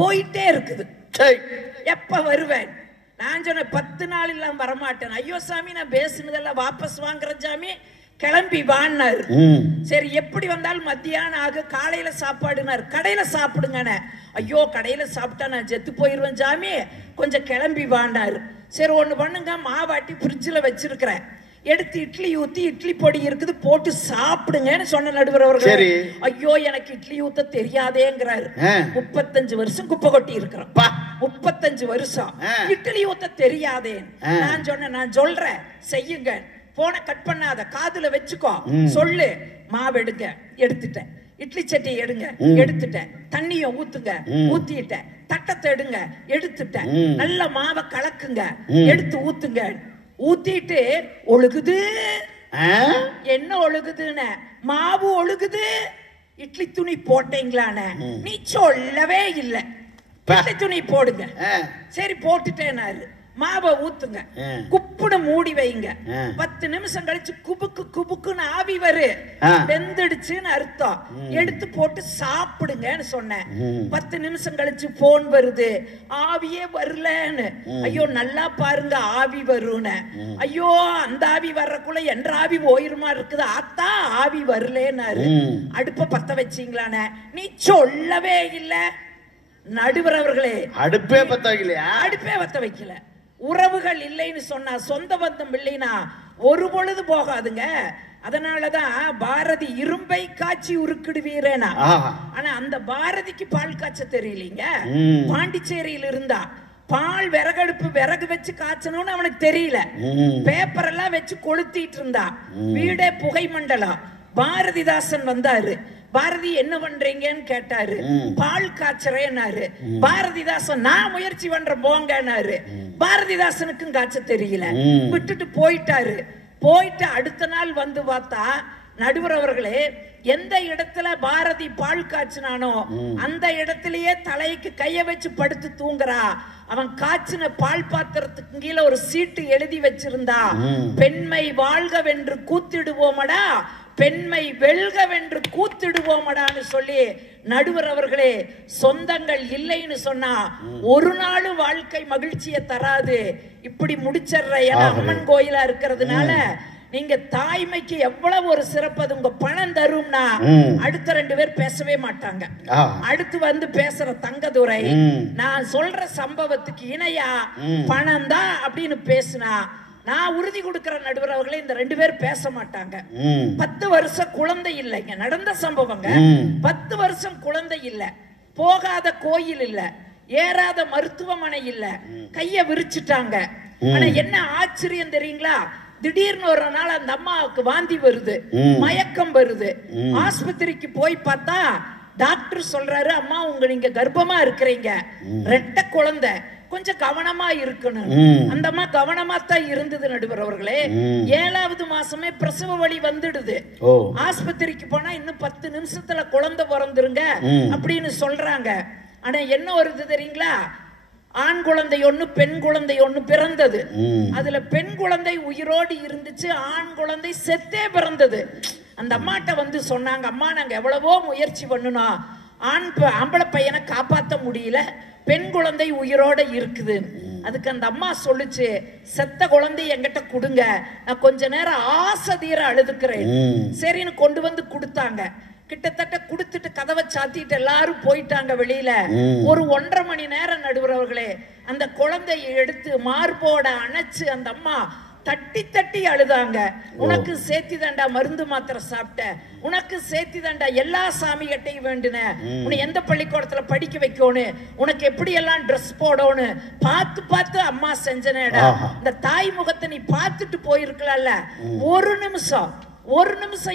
போயிட்டே இருக்குது. எப்ப வருவேன்? நான் சொன்ன 10 நாள் இல்லாம வரமாட்டேன். ஐயோ சாமி நான் பேசுனதெல்லாம் வாபஸ் வாங்குற சாமி, கிளம்பி வான்னாரு. சரி எப்படி வந்தாலும் மத்தியானம் ஆகு, காலையில சாப்பாடுனாரு. கடையில சாப்பிடுங்க. ஐயோ கடையில சாப்பிட்டா நான் செத்து போயிருவேன் சாமி, கொஞ்சம் கிளம்பி வான்னாரு. சரி ஒண்ணு பண்ணுங்க, மாவாட்டி ஃப்ரிட்ஜில் வச்சிருக்கிறேன், எடுத்து இட்லி ஊத்தி இட்லி பொடி இருக்குது போட்டு சாப்பிடுங்கன்னு சொன்ன நடுவர் அவர்கள். ஐயோ எனக்கு இட்லி ஊத்த தெரியாதேங்கிறாரு. 35 வருஷம் குப்பை கொட்டி இருக்கிறோம், 35 வருஷம் இட்லி ஊத்த தெரியாதே. நான் சொன்னேன், நான் சொல்றேன் செய்யுங்க, போன கட் பண்ணாத, காதுல வச்சுக்கோ, சொல்லு. மாவு எடுங்க, எடுத்துட்டேன். இட்லி சட்டி எடுங்க, எடுத்துட்டேன். தண்ணிய ஊத்துங்க, ஊத்திட்டேன். தட்டத்தை எடுங்க, எடுத்துட்டேன். நல்ல மாவை கலக்குங்க, எடுத்து ஊத்துங்க. ஊத்திட்டு ஒழுகுது. என்ன ஒழுகுதுன்னு? மாவு ஒழுகுது. இட்லி துணி போட்டீங்களான்னு நீ சொல்லவே இல்லை. வெள்ளை துணி போடுங்க. சரி போட்டுட்டேனாரு. மாவை ஊத்துங்க, குப்புன்னு மூடி வைங்க. 10 நிமிஷம் கழிச்சு குபுக்கு குபுக்குன்னு ஆவி வரு, வெந்துடுச்சுன்னு அர்த்தம். எடுத்து போட்டு சாப்பிடுங்கன்னு சொன்னேன். 10 நிமிஷம் கழிச்சு போன் வருது, ஆவியே வரலன்னு. ஐயோ நல்லா பாருங்க ஆவி வரும்னு. ஐயோ அந்த ஆவி வர்றக்குள்ள என்ற ஆவி போயிருமா இருக்குது, ஆத்தா ஆவி வரலன்னாரு. அடுப்ப பத்த வச்சீங்களானே, நீ சொல்லவே இல்ல. நடுவர் அவர்களே, அடுப்பே பத்த வைக்கலையா? அடுப்பே பத்த வைக்கல. உறவுகள் இல்லைன்னு சொன்னா, சொந்த பந்தம் இல்லைன்னா ஒரு பொழுது போகாதுங்க. அதனாலதான் பாரதி இரும்பை காய்ச்சி உருக்கிடுவீரேனா. ஆனா அந்த பாரதிக்கு பால் காய்ச்ச தெரியலீங்க. பாண்டிச்சேரியில் இருந்தா பால் விறகடுப்பு விறகு வச்சு காய்ச்சணும்னு அவனுக்கு தெரியல. பேப்பர் எல்லாம் வச்சு கொளுத்திட்டு இருந்தா, வீடே புகை மண்டலம். பாரதிதாசன் வந்தாரு. பாரதி என்ன பண்றீங்கன்னு கேட்டாரு. பால் காய்ச்சறேன்னாரு. பாரதிதாசன் நான் முயற்சி பண்ற போங்கன்னாரு. பாரதிதாசனுக்கும் காய்ச்ச தெரியல, விட்டுட்டு போயிட்டாரு. போயிட்டு அடுத்த நாள் வந்து பார்த்தா, நடுவர் அவர்களே, எந்த இடத்துல பாரதி பால் காய்ச்சினானோ அந்த இடத்திலேயே தலைக்கு கைய வச்சு படுத்து தூங்குறா. அவன் காய்ச்சின பால் பாத்திரத்துக்கு கீழே ஒரு சீட்டு எழுதி வச்சிருந்தா, பெண்மை வாழ்கவென்று கூத்திடுவோமடா, பெண்மை வெல்கவென்று கூத்திடுவோமடான்னு சொல்லி. நடுவர் அவர்களே, சொந்தங்கள் இல்லைன்னு சொன்னா ஒரு நாள் வாழ்க்கை மகிழ்ச்சியை தராது. இப்படி முடிச்சற அம்மன் கோயிலா இருக்கிறதுனால நீங்க தாய்மைக்கு எவ்வளவு ஒரு சிறப்பு. அது உங்க பணம் தரும்னா அடுத்த 2 பேர் பேசவே மாட்டாங்க. அடுத்து வந்து பேசுற தங்கதுரை நான் சொல்ற சம்பவத்துக்கு இணையா பணம் தான் அப்படின்னு பேசினா, நான் உறுதி கொடுக்கிற நடுவர் அவர்களே, இந்த 2 பேர் பேச மாட்டாங்க. 10 வருஷம் குழந்தை இல்லைங்க, நடந்த சம்பவங்க. 10 வருஷம் குழந்தை இல்ல, போகாத கோயில் இல்ல, ஏறாத மருத்துவமனை இல்ல, கைய விரிச்சுட்டாங்க. ஆனா என்ன ஆச்சரியம் தெரியுங்களா, திடீர்னு ஒரு நாள் அந்த அம்மாவுக்கு வாந்தி வருது, மயக்கம் வருது. ஆஸ்பத்திரிக்கு போய் பார்த்தா டாக்டர் சொல்றாரு, அம்மா நீங்க கர்ப்பமா இருக்கிறீங்க, 2 குழந்தை, கொஞ்சம் கவனமா இருக்கணும். அந்த அம்மா கவனமா தான் இருந்தது நடுவர் அவர்களே. 7வது மாசமே பிரசவ வலி வந்துடுது. ஆஸ்பத்திரிக்கு போனா இன்னும் 10 நிமிஷத்துல குழந்தை பிறந்துருங்க அப்படின்னு சொல்றாங்க. ஆனா என்ன வருது தெரியுங்களா, ஆண் குழந்தை ஒண்ணு பெண் குழந்தை ஒண்ணு பிறந்தது. அதுல பெண் குழந்தை உயிரோடு இருந்துச்சு, ஆண் குழந்தை செத்தே பிறந்தது. அந்த அம்மாட்ட வந்து சொன்னாங்க, அம்மா நாங்க எவ்வளவோ முயற்சி பண்ணணும், ஆம்பளை பையனை காப்பாற்ற முடியல, பெண் குழந்தை உயிரோட இருக்குது. அதுக்கு அந்த அம்மா சொல்லுச்சு, செத்த குழந்தை என்கிட்ட கொடுங்க, நான் கொஞ்ச நேரம் ஆசை தீர அழுதுக்கிறேன். சரின்னு கொண்டு வந்து கொடுத்தாங்க. கிட்டத்தட்ட கொடுத்துட்டு கதவை சாத்திட்டு எல்லாரும் போயிட்டாங்க வெளியில. ஒரு 1.5 மணி நேரம் நடுவர் அவர்களே, அந்த குழந்தையை எடுத்து மார்போட அணைச்சு அந்த அம்மா தட்டி தட்டி அழுதாங்க. உனக்கு சேர்த்தி தாண்டா மருந்து மாத்திரை சாப்பிட்ட, உனக்கு சேர்த்தி தாண்டா எல்லா சாமி கட்டையும் வேண்டுன, உன்னை எந்த பள்ளிக்கூடத்துல படிக்க வைக்கணும், உனக்கு எப்படி எல்லாம் ட்ரெஸ் போடணும் பார்த்து பார்த்து அம்மா செஞ்சனேடா. இந்த தாய் முகத்தை நீ பார்த்துட்டு போயிருக்கலாம்ல, ஒரு நிமிஷம்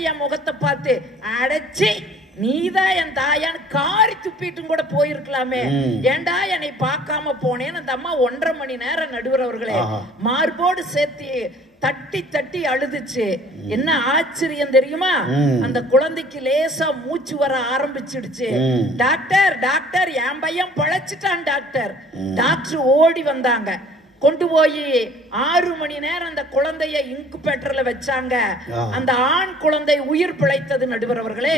என் முகத்தை பார்த்து அடைச்சி நீதான் என் தாயான்னு காரி துப்பிட்டு கூட போயிருக்கலாமே, ஏண்டா என்னை பார்க்காம போனேன்னு அந்த அம்மா 1.5 மணி நேரம் நடுவர் அவர்களே மார்போடு சேர்த்து தட்டி தட்டி அழுதுச்சு. என்ன ஆச்சரியம் தெரியுமா, அந்த குழந்தைக்கு லேசா மூச்சு வர ஆரம்பிச்சிடுச்சு. டாக்டர் டாக்டர் என் பையன் பழைச்சிட்டான் டாக்டர். டாக்டர் ஓடி வந்தாங்க, கொண்டு போய் 6 மணி நேரம் அந்த குழந்தைய இன்குபேட்டர்ல வச்சாங்க. அந்த ஆண் குழந்தை உயிர் பிழைத்தது நடுவர் அவர்களே.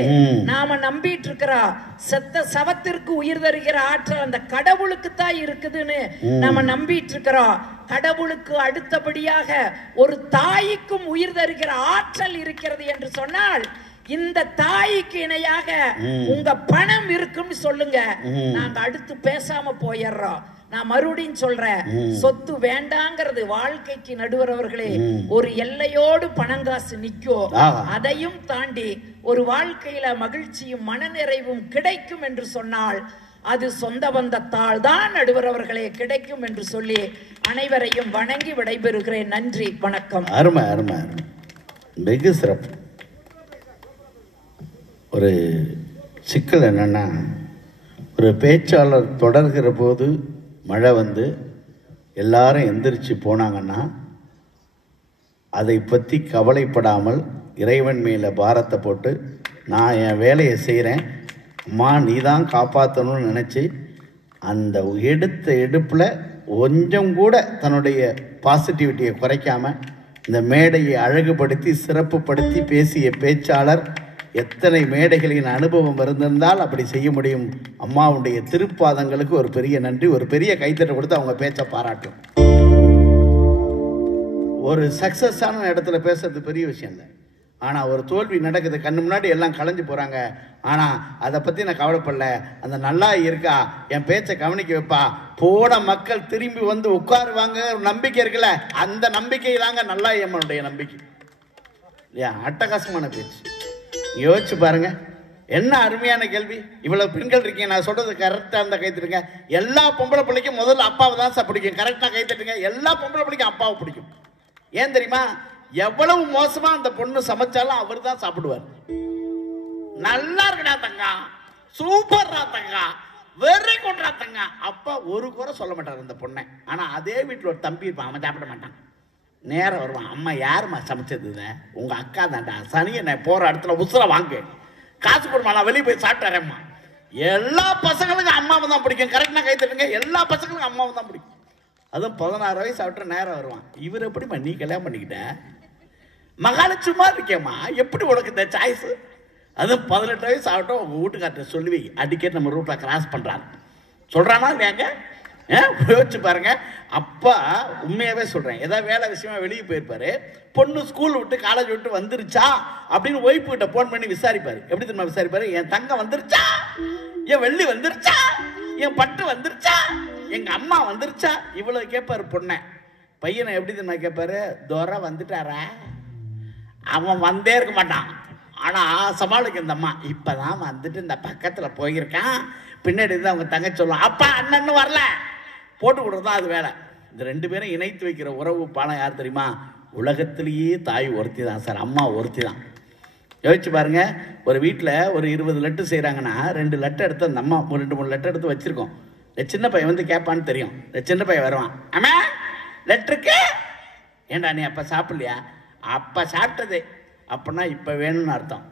நாம நம்பிட்டு இருக்கிற செத்த சவத்திற்கு உயிர் தருகிற ஆற்றல் அந்த கடவுளுக்கு தான் இருக்குதுன்னு நாம நம்பிட்டு இருக்கிறோம். கடவுளுக்கு அடுத்தபடியாக ஒரு தாய்க்கும் உயிர் தருகிற ஆற்றல் இருக்கிறது என்று சொன்னால், இந்த தாய்க்கு இணையாக உங்க பணம் இருக்குன்னு சொல்லுங்க, நாங்க அடுத்து பேசாம போயிடுறோம். நான் மறுபடியும் சொல்றேன், சொத்து வேண்டாங்கிறது வாழ்க்கைக்கு நடுவர் அவர்களே ஒரு எல்லையோடு பணங்காசு நிற்கும். அதையும் தாண்டி ஒரு வாழ்க்கையில மகிழ்ச்சியும் மனநிறைவும் கிடைக்கும் என்று சொன்னால் அது சொந்த பந்தத்தால் தான் நடுவர் அவர்களே கிடைக்கும் என்று சொல்லி அனைவரையும் வணங்கி விடைபெறுகிறேன். நன்றி, வணக்கம். அருமை அருமை, வெகு சிறப்பு. ஒரு சிக்கல் என்னன்னா, ஒரு பேச்சாளர் தொடர்கிற போது மழை வந்து எல்லாரும் எந்திரிச்சு போனாங்கன்னா அதை பற்றி கவலைப்படாமல் இறைவன் மேலே பாரத்தை போட்டு நான் என் வேலையை செய்கிறேன், அம்மா நீ தான் காப்பாற்றணும்னு நினச்சி அந்த எடுத்த எடுப்பில் கொஞ்சம் கூட தன்னுடைய பாசிட்டிவிட்டியை குறைக்காமல் இந்த மேடையை அழகுபடுத்தி சிறப்புப்படுத்தி பேசிய பேச்சாளர் எத்தனை மேடைகளின் அனுபவம் இருந்திருந்தால் அப்படி செய்ய முடியும். அம்மாவுடைய திருப்பாதங்களுக்கு ஒரு பெரிய நன்றி, ஒரு பெரிய கைத்தட்டை கொடுத்து அவங்க பேச்சை பாராட்டும். ஒரு சக்ஸஸான இடத்துல பேசுறது பெரிய விஷயம் இல்லை. ஆனால் ஒரு தோல்வி நடக்குது, கண்ணு முன்னாடி எல்லாம் கலைஞ்சு போகிறாங்க. ஆனால் அதை பற்றி நான் கவலைப்படல. அந்த நல்லா இருக்கா, என் பேச்சை கவனிக்க வைப்பா, போன மக்கள் திரும்பி வந்து உட்காருவாங்க ஒரு நம்பிக்கை இருக்குல்ல, அந்த நம்பிக்கை தாங்க நல்லா எம்மனுடைய நம்பிக்கை இல்லையா? அட்டகாசமான பேச்சு. யோசிச்சு பாருங்க, என்ன அருமையான கேள்வி. இவ்வளவு பெண்கள் இருக்கீங்க, நான் சொல்றது கரெக்டாக இருந்தால் கைத்தட்டுங்க. எல்லா பொம்பளை பிள்ளைக்கும் முதல்ல அப்பாவை தான் சார் பிடிக்கும். கரெக்டாக கைத்தட்டுங்க. எல்லா பொம்பளை பிள்ளைக்கும் அப்பாவை பிடிக்கும். ஏன் தெரியுமா? எவ்வளவு மோசமா அந்த பொண்ணு சமைச்சாலும் அவர் தான் சாப்பிடுவார். நல்லா இருக்கடா தங்கா, சூப்பர்ரா தங்கா, வெரி குட்ரா தங்கா, அப்பா ஒரு குறை சொல்ல மாட்டார் அந்த பொண்ணை. ஆனா அதே வீட்டில் ஒரு தம்பி இருப்பான், அவன் சாப்பிட மாட்டான். நேரம் வருவான், அம்மா யாருமா சமைச்சது? உங்க அக்கா தான்டா. சனியை நான் போற இடத்துல உசுர வாங்க, காசு கொடுமா, நான் வெளியே போய் சாப்பிட்டாரேம்மா. எல்லா பசங்களுக்கும் அம்மாவை தான் பிடிக்கும். கரெக்டாக கை தட்டுங்க. எல்லா பசங்களுக்கும் அம்மாவை தான் பிடிக்கும். அதுவும் 16 வயசு ஆகிட்ட நேரம் வருவான். இவர் எப்படிமா நீ கல்யாணம் பண்ணிக்கிட்ட? மகாலட்சுமா இருக்கேம்மா, எப்படி உனக்கு இந்த சாய்ஸ்? அதுவும் 18 வயசு ஆகட்டும் உங்கள் வீட்டுக்கார்ட்ட சொல்லுவி, அடிக்கடி நம்ம ரூட்டில் கிராஸ் பண்ணுறாரு சொல்கிறானா இல்லையாங்க? யோசிச்சு பாருங்க. அப்பா உண்மையாகவே சொல்கிறேன், ஏதாவது வேலை விஷயமா வெளியே போயிருப்பாரு, பொண்ணு ஸ்கூல் விட்டு காலேஜ் விட்டு வந்துருச்சா அப்படின்னு ஒய்ஃபு கிட்ட ஃபோன் பண்ணி விசாரிப்பார். எப்படி தெரியுமா விசாரிப்பார்? என் தங்கம் வந்துருச்சா, என் வெள்ளி வந்துருச்சா, என் பட்டு வந்துருச்சா, எங்கள் அம்மா வந்துருச்சா, இவ்வளோ கேட்பாரு பொண்ணை. பையனை எப்படி தெரியுமா கேட்பாரு? துரை வந்துட்டாரா? அவன் வந்தே இருக்க மாட்டான். ஆனால் சமாளிக்க இந்த அம்மா இப்போ தான் வந்துட்டு இந்த பக்கத்தில் போயிருக்கான். பின்னாடி இருந்து அவங்க தங்கச்சி சொல்லுவான், அப்பா அண்ணன்னு வரல, போட்டு கொடுறது தான் அது வேலை. இந்த ரெண்டு பேரும் இணைத்து வைக்கிற உறவு பாலம் யார் தெரியுமா? உலகத்திலேயே தாய் ஒருத்தி தான் சார், அம்மா ஒருத்தி தான். யோசிச்சு பாருங்க, ஒரு வீட்டில் ஒரு 20 லட்டு செய்கிறாங்கன்னா 2 லட்டு எடுத்து அந்த அம்மா 2-3 லட்டு எடுத்து வச்சுருக்கோம். இந்த சின்ன பையன் வந்து கேட்பான்னு தெரியும். இந்த சின்ன பையன் வருவான், அம்மா லட்டுருக்கு, ஏண்டா நீ அப்போ சாப்பிட்லையா? அப்போ சாப்பிட்டது அப்படின்னா இப்போ வேணும்னு அர்த்தம்.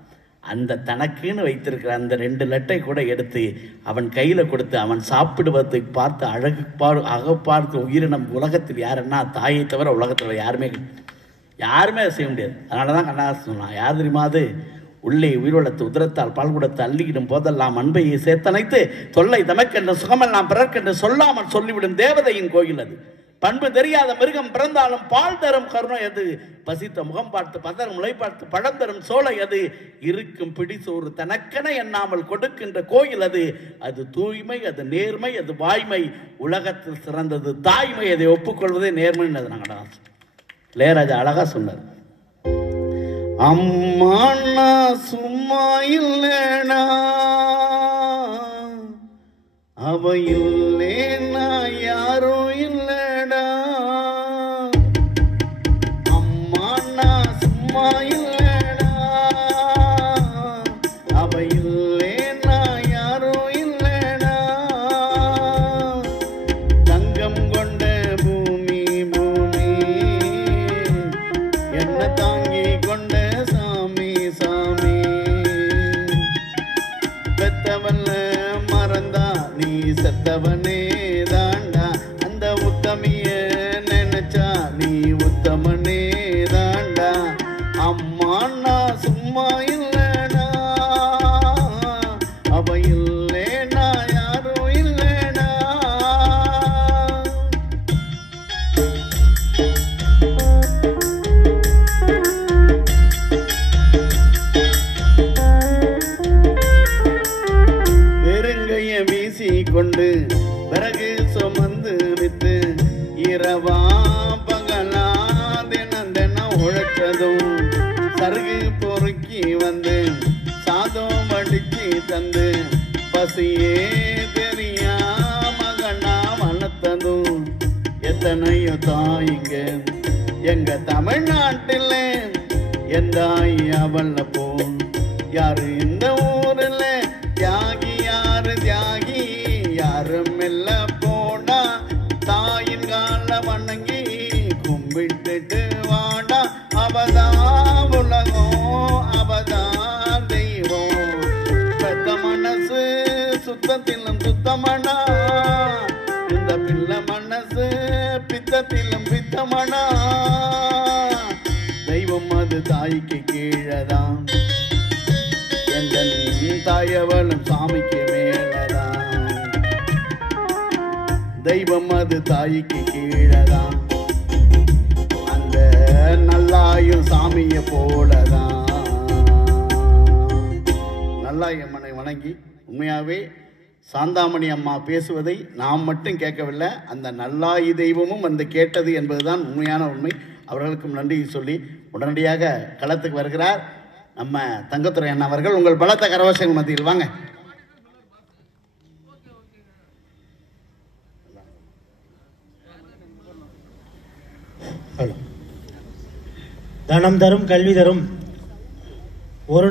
அந்த தனக்குன்னு வைத்திருக்கிற அந்த 2 லட்டை கூட எடுத்து அவன் கையில் கொடுத்து அவன் சாப்பிடுவதை பார்த்து அகப்பார்த்து உயிரினம் உலகத்தில் யாருன்னா தாயை தவிர உலகத்தில் யாருமே செய்ய முடியாது. அதனால தான் கண்ணதாசன் சொன்னான், யார் தெரியுமா? அது உள்ளே உயிரோளத்து உதிரத்தால் பால் கொடுத்து அள்ளிக்கிடும் போதெல்லாம் அன்பையை சேர்த்தனைத்து தொல்லை தமக்கென்று சுகமெல்லாம் பிறர்க்கென்று சொல்லாமல் சொல்லிவிடும் தேவதையின் கோயில் அது. பண்பு தெரியாத மிருகம் பிறந்தாலும் பால் தரும் கருணை அது. பசித்த முகம் பார்த்து பதரும் முளை பார்த்து பழம் தரும் சோலை அது. இருக்கும் பிடிசோறு தனக்கென எண்ணாமல் கொடுக்கின்ற கோயில் அது. அது தூய்மை, அது நேர்மை, அது வாய்மை. உலகத்தில் சிறந்தது தாய்மை, அதை ஒப்புக்கொள்வதே நேர்மைன்னு அது நாங்கள் இளையராஜா அழகா சொன்னார். அம்மா நான் சும்மா இல்லைனா அவ இல்லைனா யாரோ இல்லடா. அம்மா நான் சும்மா இல்லடா அவ இல்லைனா யாரோ இல்லடா. தங்கம் கொண்ட பூமி பூமி என்ன தாங்கி கொண்ட சாமி சாமி. பெத்தவல்ல மறந்தா நீ செத்தவனே தாண்டா. அந்த உத்தமிய நினைச்சா நீ உத்தமனே தாண்டா. அம்மா நான் சும்மா இல்லடா அவ இல்லைனா யாரும் இல்லடா. வெறுங்கைய வீசி கொண்டு பிறகு சுமந்து வித்து இரவா பகலா தினம் தினம் உழைச்சதும் சருகு பொறுக்கி வந்து சாதம் வடிச்சு தந்து பசியே தெரியா மகனா வளர்த்ததும் எத்தனையோ தாய்ங்க எங்க தமிழ்நாட்டில். எந்தாய் அவள போல் யாரு இந்த ஊரில்? தியாகி யாரு தியாகி யாரும் இல்ல போடா. தாயின் கால வணங்கி கும்பிட்டுட்டு வாடா. அவதான் உலகம் அவதான் தெய்வம். பெத்த மனசு சுத்தத்திலும் சுத்த சுத்தமனா இந்த பிள்ளை மனசு பித்தத்திலும் பித்தமனா தெய்வம் அது தாய்க்கு கீழதான் எங்கள் தாயவளும் சாமிக்கு மேலதான் தெய்வம் அது தாய்க்கு கீழதான் அந்த நல்லாயும் சாமிய போலதான். நல்லாயம்மனை வணங்கி உண்மையாவே சாந்தாமணி அம்மா பேசுவதை நாம் மட்டும் கேட்கவில்லை, அந்த நல்லாயி தெய்வமும் வந்து கேட்டது என்பதுதான் உண்மையான உண்மை. அவர்களுக்கும் நன்றி சொல்லி உடனடியாக களத்துக்கு வருகிறார் நம்ம தங்கத்துறை அண்ணா அவர்கள். உங்கள் பலத்த கரவசங்கள் மத்தியில் வாங்க. தனம் தரும் கல்வி தரும் ஒரு